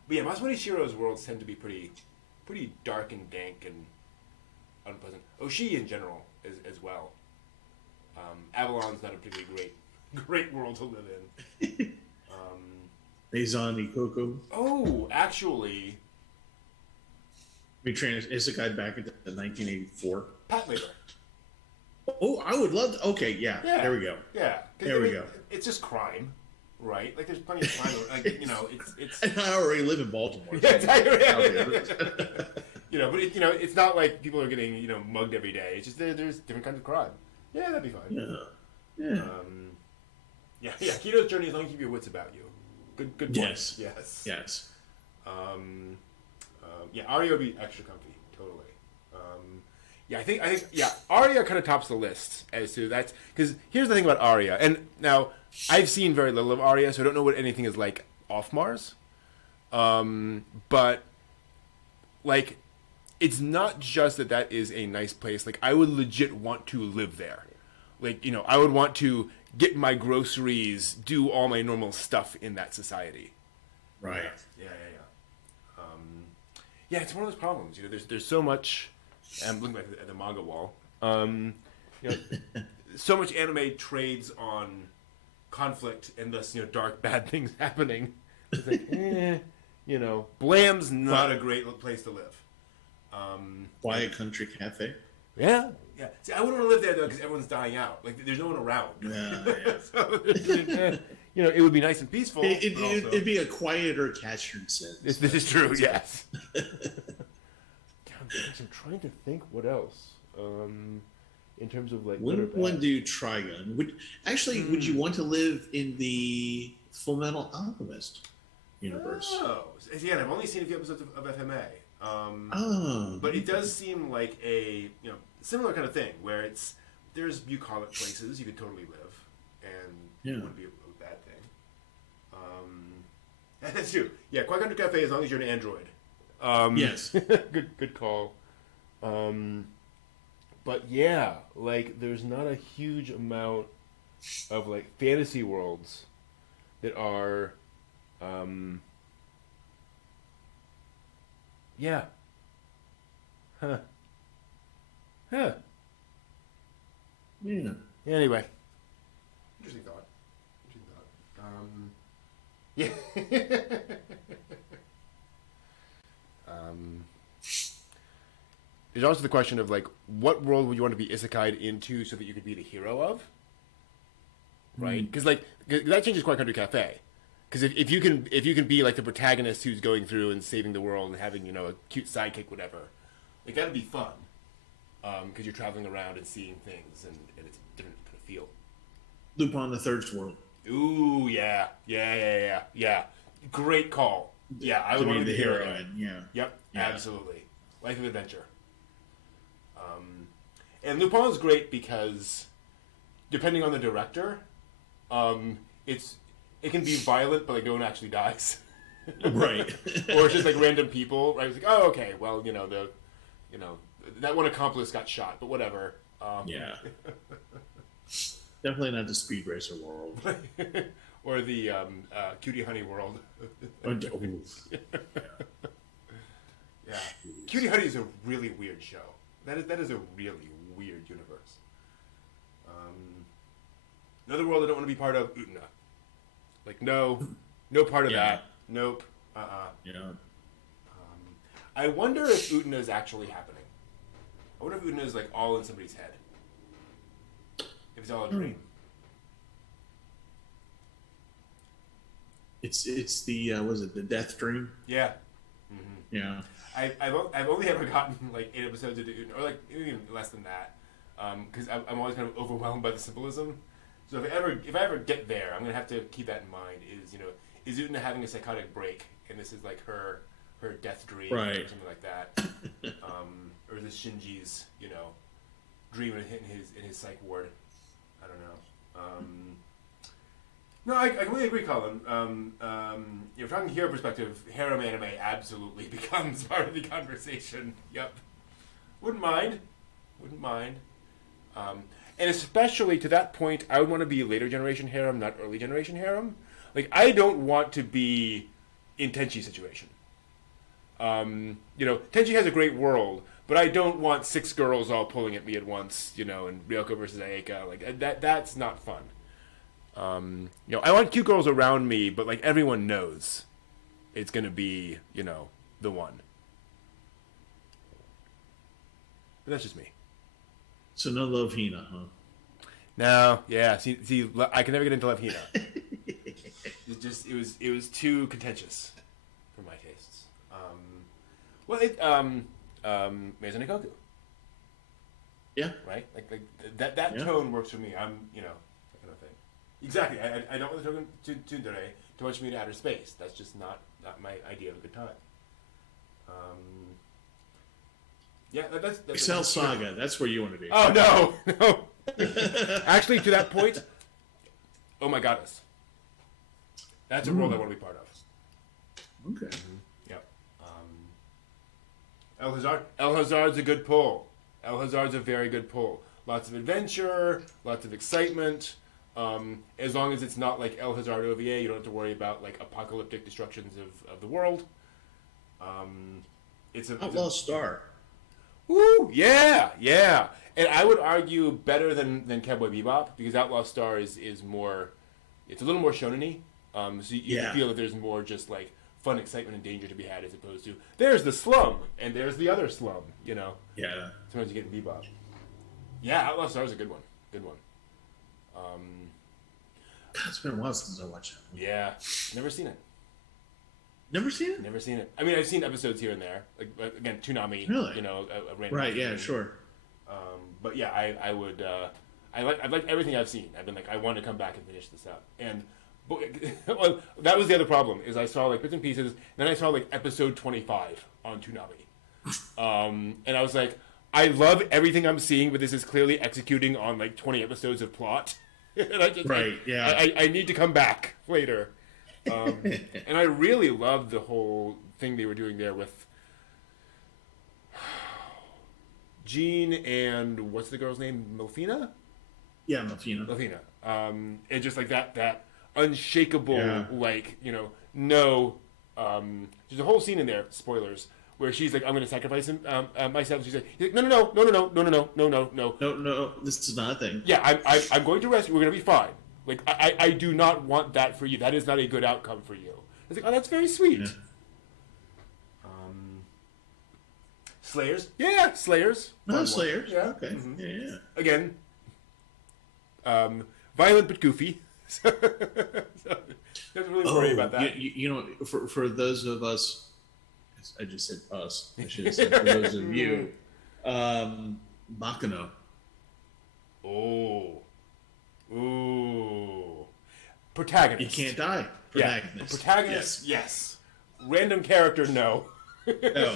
But yeah, Masamune Shiro's worlds tend to be pretty dark and dank and unpleasant. Oshii in general as well. Avalon's not a particularly great world to live in. Maison Ikkoku. Oh, actually, we isekai back into 1984. Pat labor. Oh, I would love to. Okay, yeah. There we go. Yeah. There we go. It's just crime, right? Like there's plenty of crime. Like it's. And I already live in Baltimore. Yeah, exactly. But it's not like people are getting mugged every day. It's just there's different kinds of crime. Yeah, that'd be fine. Yeah. Yeah. Kino's Journey, as long as you keep your wits about you. Good point. Yes. Yeah, Aria would be extra comfy, totally. I think Aria kind of tops the list as to that's because here's the thing about Aria, and now I've seen very little of Aria, so I don't know what anything is like off Mars. But like, it's not just that is a nice place. Like, I would legit want to live there. Like, I would want to get my groceries, do all my normal stuff in that society. Right. Yeah. Yeah, it's one of those problems. There's so much. I'm looking at the manga wall. So much anime trades on conflict and thus dark bad things happening. It's like, Blam's not a great place to live. Quiet Country Cafe. Yeah. See, I wouldn't want to live there though because everyone's dying out. Like, there's no one around. Yeah. So, it would be nice and peaceful. It'd be a quieter Castronson. This is true. Yes. I'm trying to think what else. In terms of like. Wouldn't one do Trigun? Would you want to live in the Full Metal Alchemist universe? Oh, again, I've only seen a few episodes of FMA. But it does seem like a similar kind of thing where there's bucolic places you could totally live, and it wouldn't be a bad thing. That's true. Yeah, Quiet Country Cafe as long as you're an android. Yes. Good call. But yeah, like there's not a huge amount of like fantasy worlds that are yeah. Huh. Yeah. Anyway. Interesting thought. Yeah. There's also the question of like, what world would you want to be isekai'd into so that you could be the hero of? Right? Because like that changes Quiet Country Cafe. Because if you can be like the protagonist who's going through and saving the world and having a cute sidekick, whatever, like that'd be fun. Because you're traveling around and seeing things and it's a different kind of feel. Lupin the Third's world. Ooh, yeah. Great call. Yeah, I would want to be the hero. Yep, absolutely. Life of adventure. And Lupin's great because, depending on the director, it can be violent, but like no one actually dies. Right. Or it's just like random people. Right? It's like, oh, okay, well, that one accomplice got shot, but whatever. Yeah. Definitely not the Speed Racer world. Or the Cutie Honey world. Yeah. Cutie Honey is a really weird show. That is a really weird universe. Another world I don't want to be part of, Utena. Like, no part of that. Nope. Yeah. I wonder if Utena is actually happening. I wonder if Utena is like all in somebody's head. If it's all a dream. It's the was it the Death Dream? Yeah. Mm-hmm. Yeah. I've only ever gotten like 8 episodes into Utena, or like even less than that, because I'm always kind of overwhelmed by the symbolism. So if I ever get there, I'm gonna have to keep that in mind. Is Utena having a psychotic break, and this is like her death dream, or something like that, or is this Shinji's dream in his psych ward? I don't know. No, I completely agree, Colin. If we're talking hero perspective, harem anime absolutely becomes part of the conversation. Yep. Wouldn't mind. And especially to that point, I would want to be later generation harem, not early generation harem. Like, I don't want to be in Tenchi's situation. Tenchi has a great world, but I don't want 6 girls all pulling at me at once, and Ryoko versus Ayaka. Like, that's not fun. I want cute girls around me, but like everyone knows it's gonna be, the one. But that's just me. So no Love Hina, huh? No, yeah. See, I can never get into Love Hina. It was too contentious for my tastes. Maison Ikoku. Yeah. Right? Like that tone works for me. I'm, that kind of thing. Exactly. I don't want the token Tsundere to launch me to outer space. That's just not my idea of a good time. Yeah, that's Excel Saga. That's where you want to be. Oh no. Actually, to that point, oh my goddess. That's a world I want to be part of. Okay. Yep. El Hazard's a good pull. El Hazard's a very good pull. Lots of adventure, lots of excitement. As long as it's not like El Hazard OVA, you don't have to worry about like apocalyptic destructions of the world. It's a Outlaw Star. Woo! Yeah. And I would argue better than Cowboy Bebop because Outlaw Star is more, it's a little more shonen-y. So you feel that there's more just like fun, excitement, and danger to be had as opposed to there's the slum and there's the other slum. You know. Yeah. Sometimes you get in Bebop. Yeah, Outlaw Star is a good one. God, it's been a while since I watched that. Yeah, never seen it. Never seen it? Never seen it. I mean, I've seen episodes here and there. Like again, Toonami. Really? You know, a random. Right. Yeah. thing. Sure. But yeah, I would. I've liked everything I've seen. I've been like, I want to come back and finish this up. And well, that was the other problem is I saw like bits and pieces. Then I saw like episode 25 on Toonami. And I was like, I love everything I'm seeing, but this is clearly executing on like 20 episodes of plot. And I just, I need to come back later. And I really loved the whole thing they were doing there with Jean and what's the girl's name? Melfina? Yeah, Melfina. Melfina. And just like that unshakable, like, you know, no. There's a whole scene in there, spoilers, where she's like, I'm going to sacrifice him, myself. She's like, no, this is not a thing. Yeah, I'm going to rescue. We're going to be fine. Like, I do not want that for you. That is not a good outcome for you. I was like, oh, that's very sweet. Yeah. Slayers? Yeah, Slayers. No, Slayers. Yeah. Okay. Mm-hmm. Yeah. Again, violent but goofy. so, doesn't really worry about that. You know, for those of us, I just said us. I should have said for those of you, Bakano. Ooh. Protagonist. You can't die. Protagonist. Yeah. Protagonist, yes. Random character, no. No.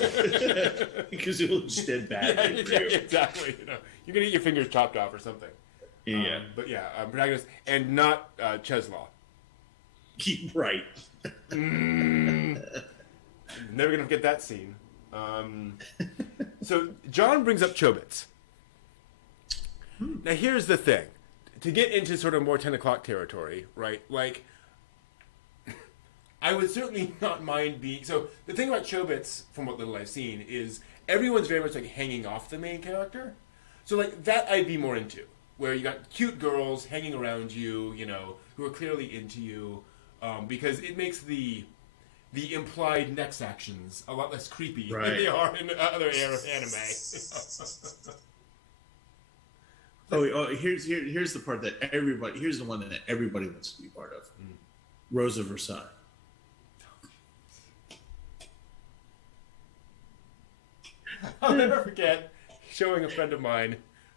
Because it will just end badly for you. Exactly. You know, you're going to get your fingers chopped off or something. Yeah. But yeah, protagonist, and not Cheslaw. Right. Never going to forget that scene. So John brings up Chobits. Now here's the thing. To get into sort of more 10 o'clock territory, right? Like, I would certainly not mind being... So, the thing about Chobits, from what little I've seen, is everyone's very much, like, hanging off the main character. So, like, that I'd be more into. Where you got cute girls hanging around you, you know, who are clearly into you. Because it makes the implied next actions a lot less creepy than they are in other anime. Here's the part that everybody... Here's the one that everybody wants to be part of. Rosa Versailles. I'll never forget showing a friend of mine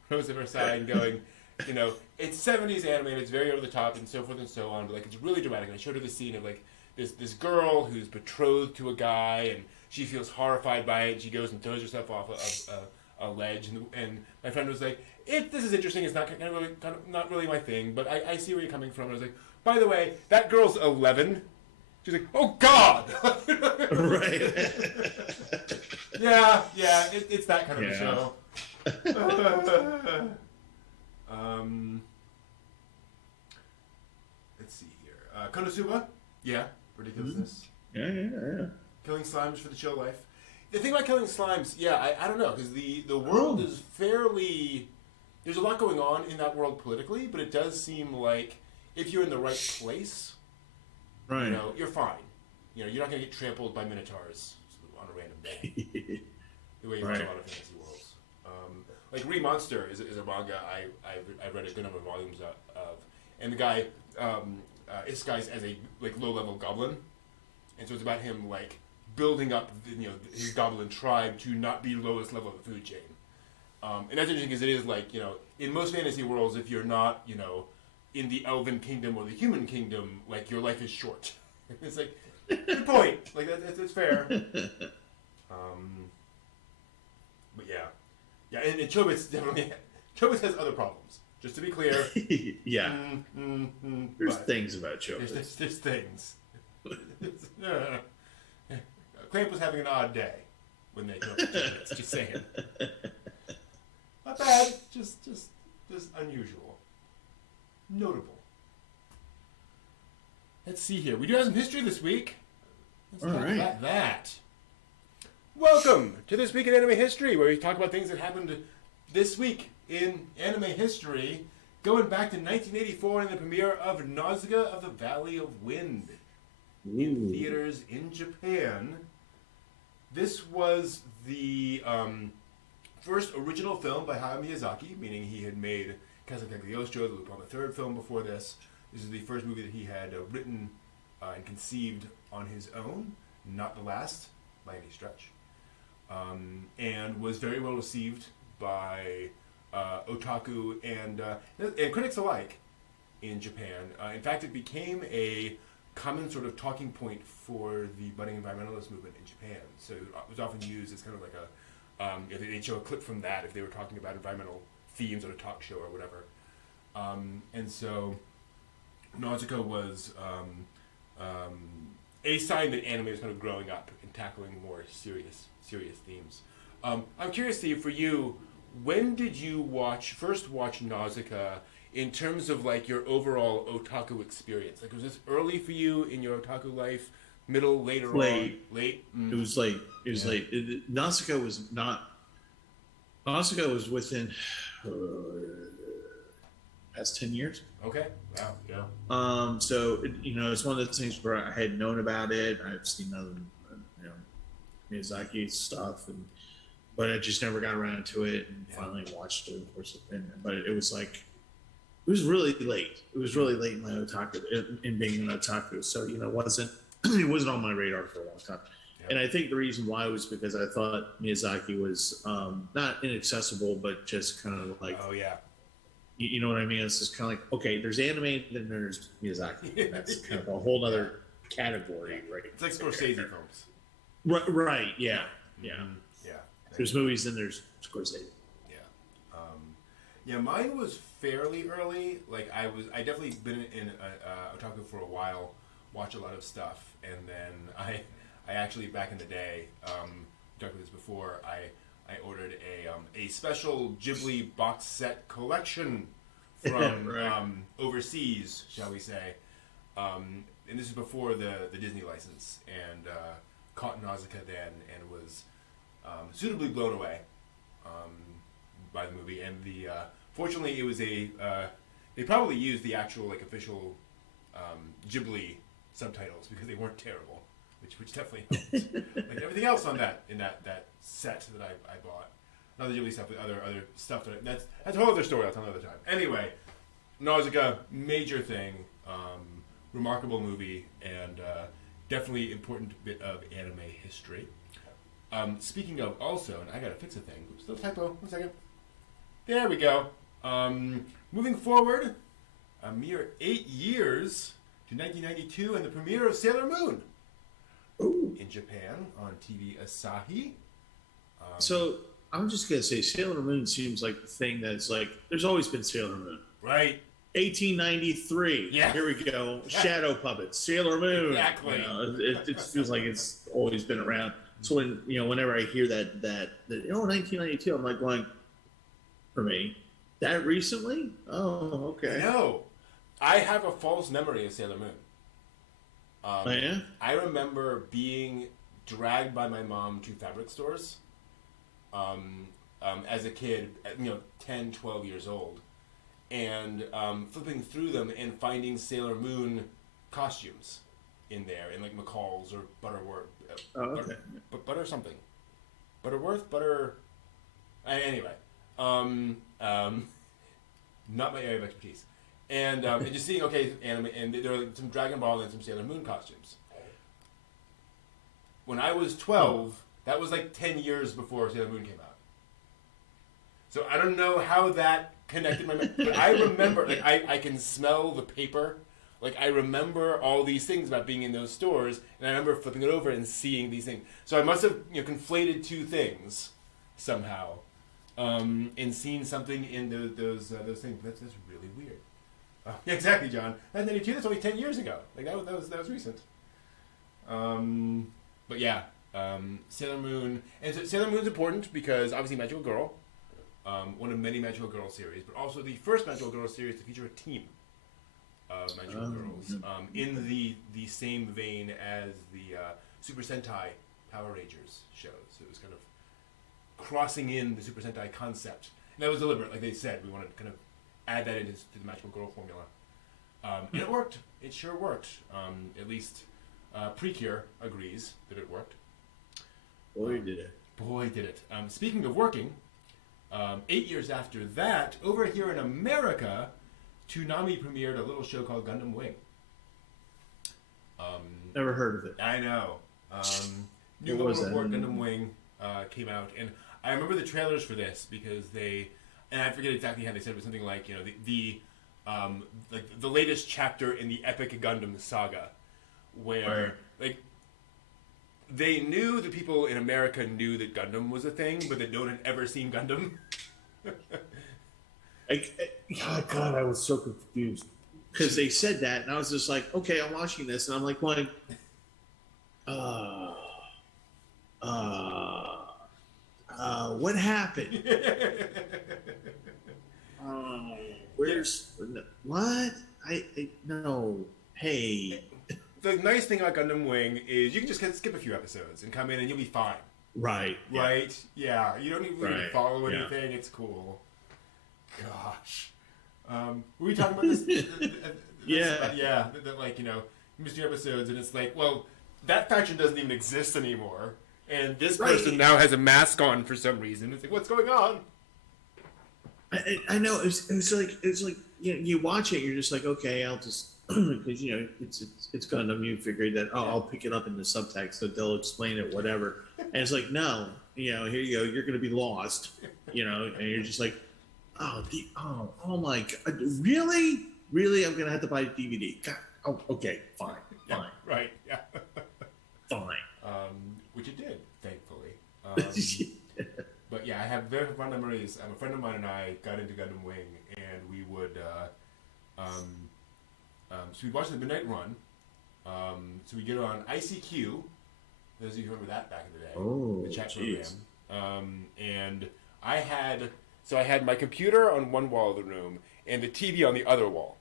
Rosa Versailles and going, you know, it's 70s anime and it's very over the top and so forth and so on, but like it's really dramatic. And I showed her the scene of like this girl who's betrothed to a guy and she feels horrified by it. And she goes and throws herself off a ledge, and my friend was like, "This is interesting. It's not not really my thing, but I see where you're coming from." And I was like, "By the way, that girl's 11." She's like, "Oh God!" Right. Yeah, it's that kind of a show. Let's see here. Konosuba, ridiculousness. Yeah. Killing slimes for the chill life. The thing about killing slimes, I don't know, because the world is fairly... There's a lot going on in that world politically, but it does seem like if you're in the right place, right, you know, you're fine. You know, you're not going to get trampled by minotaurs on a random day. The way you watch a lot of fantasy worlds. Like Re-Monster is a manga I've read a good number of volumes of, and the guy is disguised as a like low-level goblin, and so it's about him like building up his goblin tribe to not be lowest level of the food chain. And that's interesting because it is like, you know, in most fantasy worlds, if you're not, you know, in the elven kingdom or the human kingdom, like your life is short. It's like, good point. Like that's fair. But yeah, and Chobits definitely has other problems. Just to be clear. Yeah. There's things about Chobits. There's things. Clamp was having an odd day when they killed Chobits. Just saying. Not bad. Just unusual. Notable. Let's see here. We do have some history this week. Let's talk about that. Welcome to This Week in Anime History, where we talk about things that happened this week in anime history, going back to 1984 and the premiere of Nausicaa of the Valley of Wind in theaters in Japan. This was the first original film by Hayao Miyazaki, meaning he had made Castle Cagliostro, the Lupin III film before this. This is the first movie that he had written and conceived on his own, not the last by any stretch, and was very well received by otaku and critics alike in Japan. In fact, it became a common sort of talking point for the budding environmentalist movement in Japan. So it was often used as kind of like they'd show a clip from that if they were talking about environmental themes at a talk show or whatever. And so Nausicaa was a sign that anime was kind of growing up and tackling more serious themes. I'm curious, Steve, for you, when did you first watch Nausicaa in terms of like your overall otaku experience? Like, was this early for you in your otaku life? Middle, later late. on? Late? It was late. Nausicaa was not. Nausicaa was within past 10 years. Okay. Wow. Yeah. So it's one of those things where I had known about it. I've seen other, Miyazaki stuff, but I just never got around to it, and finally watched it. Of course, but it was like, it was really late. It was really late in my otaku, in being an otaku. So it wasn't on my radar for a long time. Yeah. And I think the reason why was because I thought Miyazaki was not inaccessible, but just kind of like, oh yeah. You know what I mean? It's just kind of like, okay, there's anime, then there's Miyazaki. That's kind of a whole other category, right? It's like Scorsese films. Right, yeah. Yeah. Yeah. There's movies, then there's Scorsese. Yeah, mine was fairly early. Like, I definitely been in otaku for a while, watch a lot of stuff, and then I actually, back in the day, we talked about this before, I ordered a special Ghibli box set collection from right. Overseas, shall we say. And this is before the Disney license, and caught Nausicaa then, and was suitably blown away by the movie. And fortunately, it was they probably used the actual like official Ghibli subtitles because they weren't terrible, which definitely helped. Like everything else on that set that I bought, not the Ghibli stuff, but other stuff that's a whole other story. I'll tell another time. Anyway, Nausicaa, major thing, remarkable movie, and definitely important bit of anime history. Speaking of also, and I gotta fix a thing. Oops, little typo. 1 second. There we go. Moving forward, a mere 8 years to 1992 and the premiere of Sailor Moon. Ooh. In Japan on TV Asahi. So I'm just gonna say, Sailor Moon seems like the thing that's like, there's always been Sailor Moon. Right. 1893. Yeah. Here we go. Yeah. Shadow puppets. Sailor Moon. Exactly. It feels like it's always been around. So whenever I hear that 1992, I'm like going, for me, that recently? Oh, okay. No, I have a false memory of Sailor Moon. Oh, yeah? I remember being dragged by my mom to fabric stores as a kid, 10, 12 years old, and flipping through them and finding Sailor Moon costumes in there, in like McCall's or Butterworth. Okay. Butter something. Butterworth? Anyway. Not my area of expertise. And just seeing, anime, and there are some Dragon Ball and some Sailor Moon costumes. When I was 12, that was like 10 years before Sailor Moon came out. So I don't know how that connected my memory, but I remember, like, I can smell the paper. Like, I remember all these things about being in those stores, and I remember flipping it over and seeing these things. So I must have, conflated two things somehow, and seen something in those things. That's really weird. Yeah, exactly, John. 1992. That's only 10 years ago. Like that was recent. But yeah, Sailor Moon, and so Sailor Moon's important because obviously Magical Girl, one of many Magical Girl series, but also the first Magical Girl series to feature a team of Magical Girls, in the same vein as the Super Sentai Power Rangers shows. So it was kind of crossing in the Super Sentai concept. And that was deliberate, like they said. We wanted to kind of add that into the Magical Girl formula. And it worked. It sure worked. At least Precure agrees that it worked. Boy, did it. Boy, did it. Speaking of working, 8 years after that, over here in America, Toonami premiered a little show called Gundam Wing. Never heard of it. I know. New World Report Gundam Wing came out, and I remember the trailers for this because and I forget exactly how they said it was something like, you know, like the latest chapter in the epic Gundam saga, where like they knew that people in America knew that Gundam was a thing, but that no one had ever seen Gundam. God, I was so confused because they said that, and I was just like, okay, I'm watching this, and I'm like, what happened? Where's what? I no. Hey. The nice thing about Gundam Wing is you can just skip a few episodes and come in and you'll be fine. Right. Right? Yeah. You don't even need to follow anything. Yeah. It's cool. Gosh. Were we talking about this? Yeah. That, like, you know, you miss 2 episodes and it's like, well, that faction doesn't even exist anymore. And this person now has a mask on for some reason. It's like, what's going on? I know. It's like you know, you watch it, you're just like, okay, I'll just because you know it's Gundam. You figure that I'll pick it up in the subtext, so they'll explain it, whatever. And it's like, no, you know, here you go, you're going to be lost, you know, and you're just like, oh my God, really, I'm going to have to buy a DVD. God, oh, okay, fine. Right, yeah, fine. Which it did, thankfully. But yeah, I have very fond memories. A friend of mine and I got into Gundam Wing, and we would, so we'd watch the Midnight Run. So we get on ICQ. Those of you who remember that back in the day, the chat program. And I had my computer on one wall of the room and the TV on the other wall.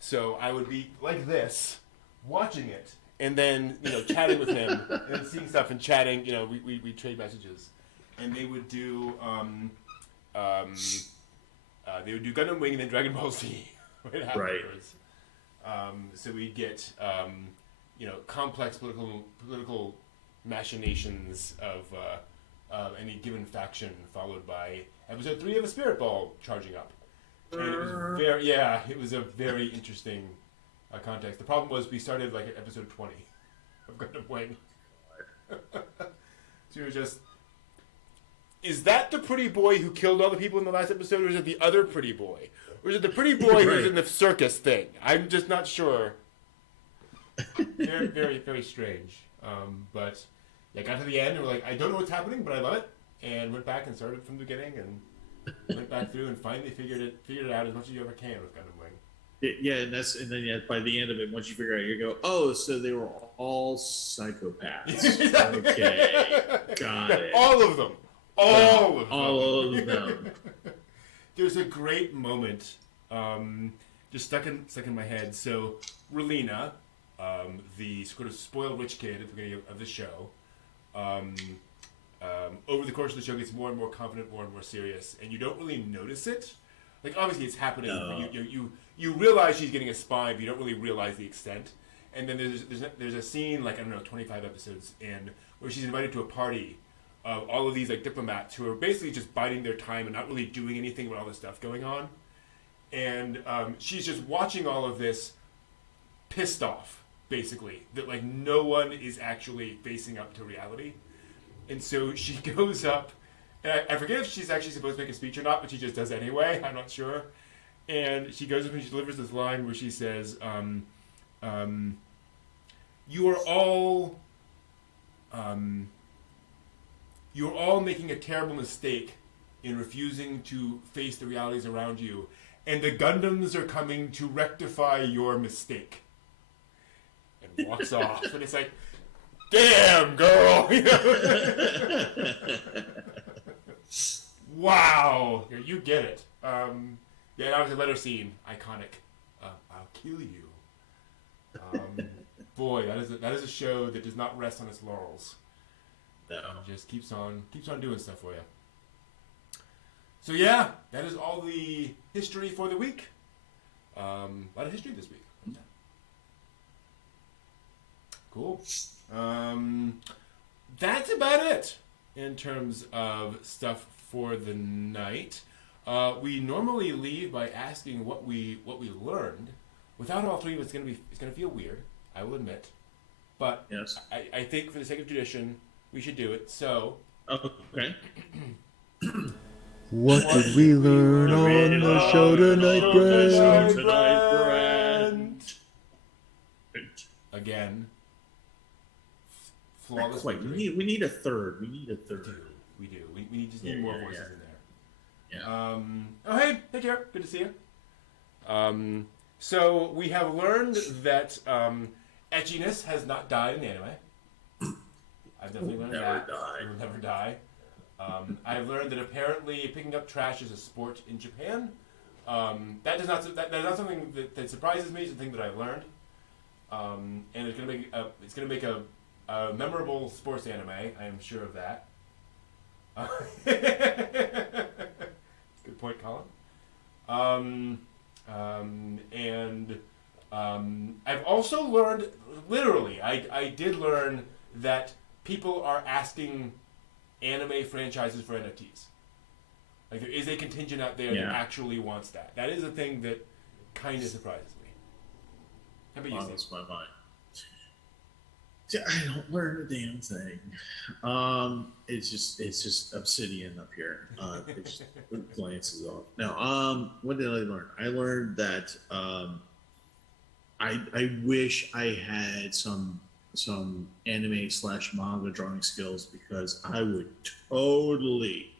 So I would be like this, watching it, and then chatting with him, and then seeing stuff and chatting. You know, we trade messages. And they would do Gundam Wing and then Dragon Ball Z right afterwards. So we'd get complex political machinations of any given faction, followed by episode 3 of a Spirit Ball charging up. And it was a very interesting context. The problem was we started like at episode 20 of Gundam Wing. So it was just. Is that the pretty boy who killed all the people in the last episode, or is it the other pretty boy? Or is it the pretty boy who's in the circus thing? I'm just not sure. Very, very, very strange. But I got to the end and we're like, I don't know what's happening, but I love it. And went back and started from the beginning and went back through and finally figured it out as much as you ever can with Gundam Wing. Yeah, and then by the end of it, once you figure out, you go, oh, so they were all psychopaths. Okay, got it. All of them. All of them. There's a great moment, just stuck in my head. So, Relina, the sort of spoiled rich kid at the beginning of the show, over the course of the show gets more and more confident, more and more serious, and you don't really notice it. Like, obviously it's happening. No. You realize she's getting a spine, but you don't really realize the extent. And then there's a scene, like, I don't know, 25 episodes in, where she's invited to a party of all of these like diplomats who are basically just biding their time and not really doing anything with all this stuff going on. And she's just watching all of this pissed off, basically, that like no one is actually facing up to reality. And so she goes up, and I forget if she's actually supposed to make a speech or not, but she just does anyway, I'm not sure. And she goes up and she delivers this line where she says, you are all you're all making a terrible mistake in refusing to face the realities around you, and the Gundams are coming to rectify your mistake. And walks off, and it's like, damn, girl! Wow! You get it. Yeah, that was a letter scene. Iconic. I'll kill you. Boy, that is a show that does not rest on its laurels. No. And just keeps on doing stuff for you. So yeah, that is all the history for the week. A lot of history this week. Yeah. Cool. That's about it in terms of stuff for the night. We normally leave by asking what we learned. Without all three of us, it's gonna feel weird. I will admit, but yes. I think for the sake of tradition, we should do it. So, okay. What did we learn on the show tonight, Brent? Again, flawless. Wait, we need a third. We need a third. We do. We just need more voices in there. Yeah. Oh, hey, take care. Good to see you. So we have learned that etchiness has not died in anime. I've definitely learned that. It will never die. I've learned that apparently picking up trash is a sport in Japan. That is not something that surprises me. It's something that I've learned, and it's gonna make a memorable sports anime. I am sure of that. Good point, Colin. And I've also learned, literally, I did learn that people are asking anime franchises for NFTs. Like, there is a contingent out there that actually wants that. That is a thing that kind of surprises me. How about you, Steve? That's my mind. I don't learn a damn thing. It's just obsidian up here. It just glances off. Now, what did I learn? I learned that I wish I had some anime/manga drawing skills, because I would totally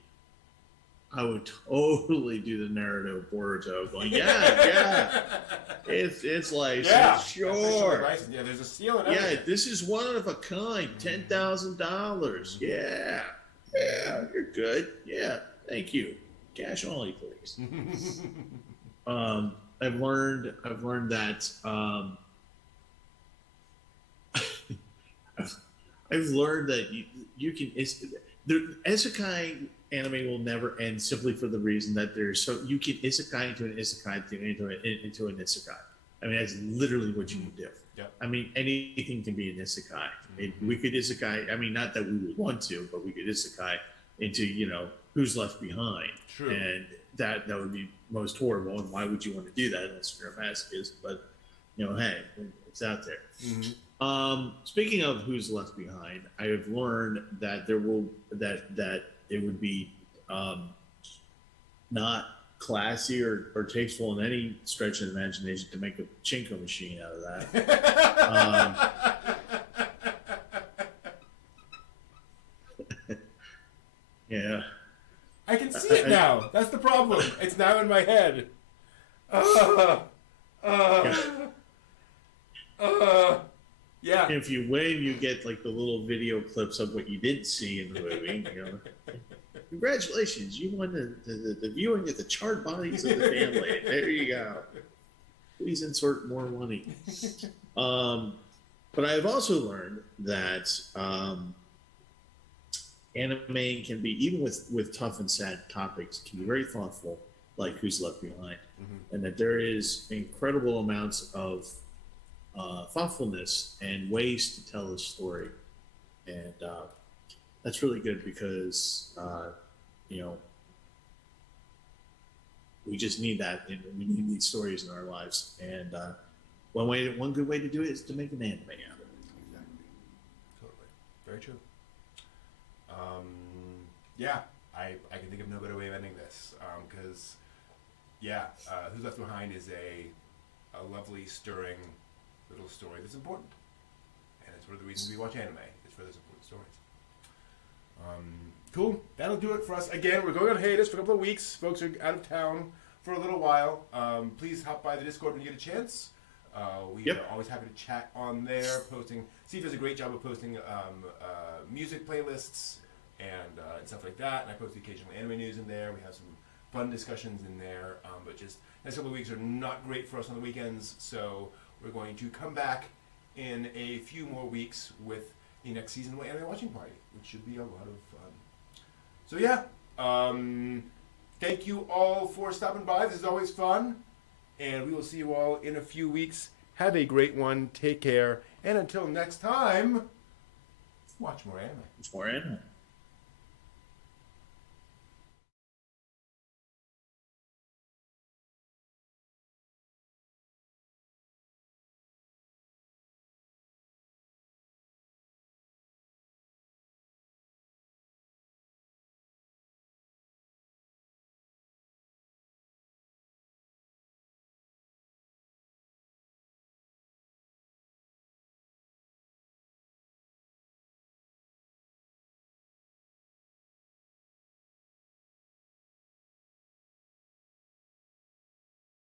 do the narrative of Boruto, going, it's licensed, sure. Yeah, there's a seal and everything. Yeah, this is one of a kind, $10,000. Yeah, you're good. Yeah, thank you. Cash only, please. I've learned that. I've learned that you can. The isekai anime will never end, simply for the reason that you can isekai into an isekai into an isekai. I mean, that's literally what you can do. Yeah. I mean, anything can be an isekai. We could isekai. I mean, not that we would want to, but we could isekai into Who's Left Behind. True. And that would be most horrible. And why would you want to do that unless you're a masochist? But hey, it's out there. Mm-hmm. Speaking of Who's Left Behind, I have learned that that it would be not classy or tasteful in any stretch of the imagination to make a Chinko machine out of that. Yeah. I can see it now. That's the problem. It's now in my head. Yeah. If you win, you get like the little video clips of what you didn't see in the movie. Congratulations, you won the viewing of the charred bodies of the family. There you go. Please insert more money. But I've also learned that anime can be, even with tough and sad topics, can be very thoughtful, like Who's Left Behind, and that there is incredible amounts of thoughtfulness and ways to tell a story, and that's really good, because we just need that, and we need these stories in our lives. And one good way to do it is to make an anime out of it. Exactly. Totally. Very true. Yeah, I can think of no better way of ending this, because Who's Left Behind is a lovely, stirring little story that's important, and it's one of the reasons we watch anime, is for those important stories. Cool. That'll do it for us. Again, we're going on hiatus for a couple of weeks. Folks are out of town for a little while. Please hop by the Discord when you get a chance. We are always happy to chat on there. Steve does a great job of posting music playlists and stuff like that. And I post the occasional anime news in there. We have some fun discussions in there. But just next couple of weeks are not great for us on the weekends. So we're going to come back in a few more weeks with the next season of Anime Watching Party, which should be a lot of fun. So yeah, thank you all for stopping by. This is always fun. And we will see you all in a few weeks. Have a great one. Take care. And until next time, watch more anime. It's more anime.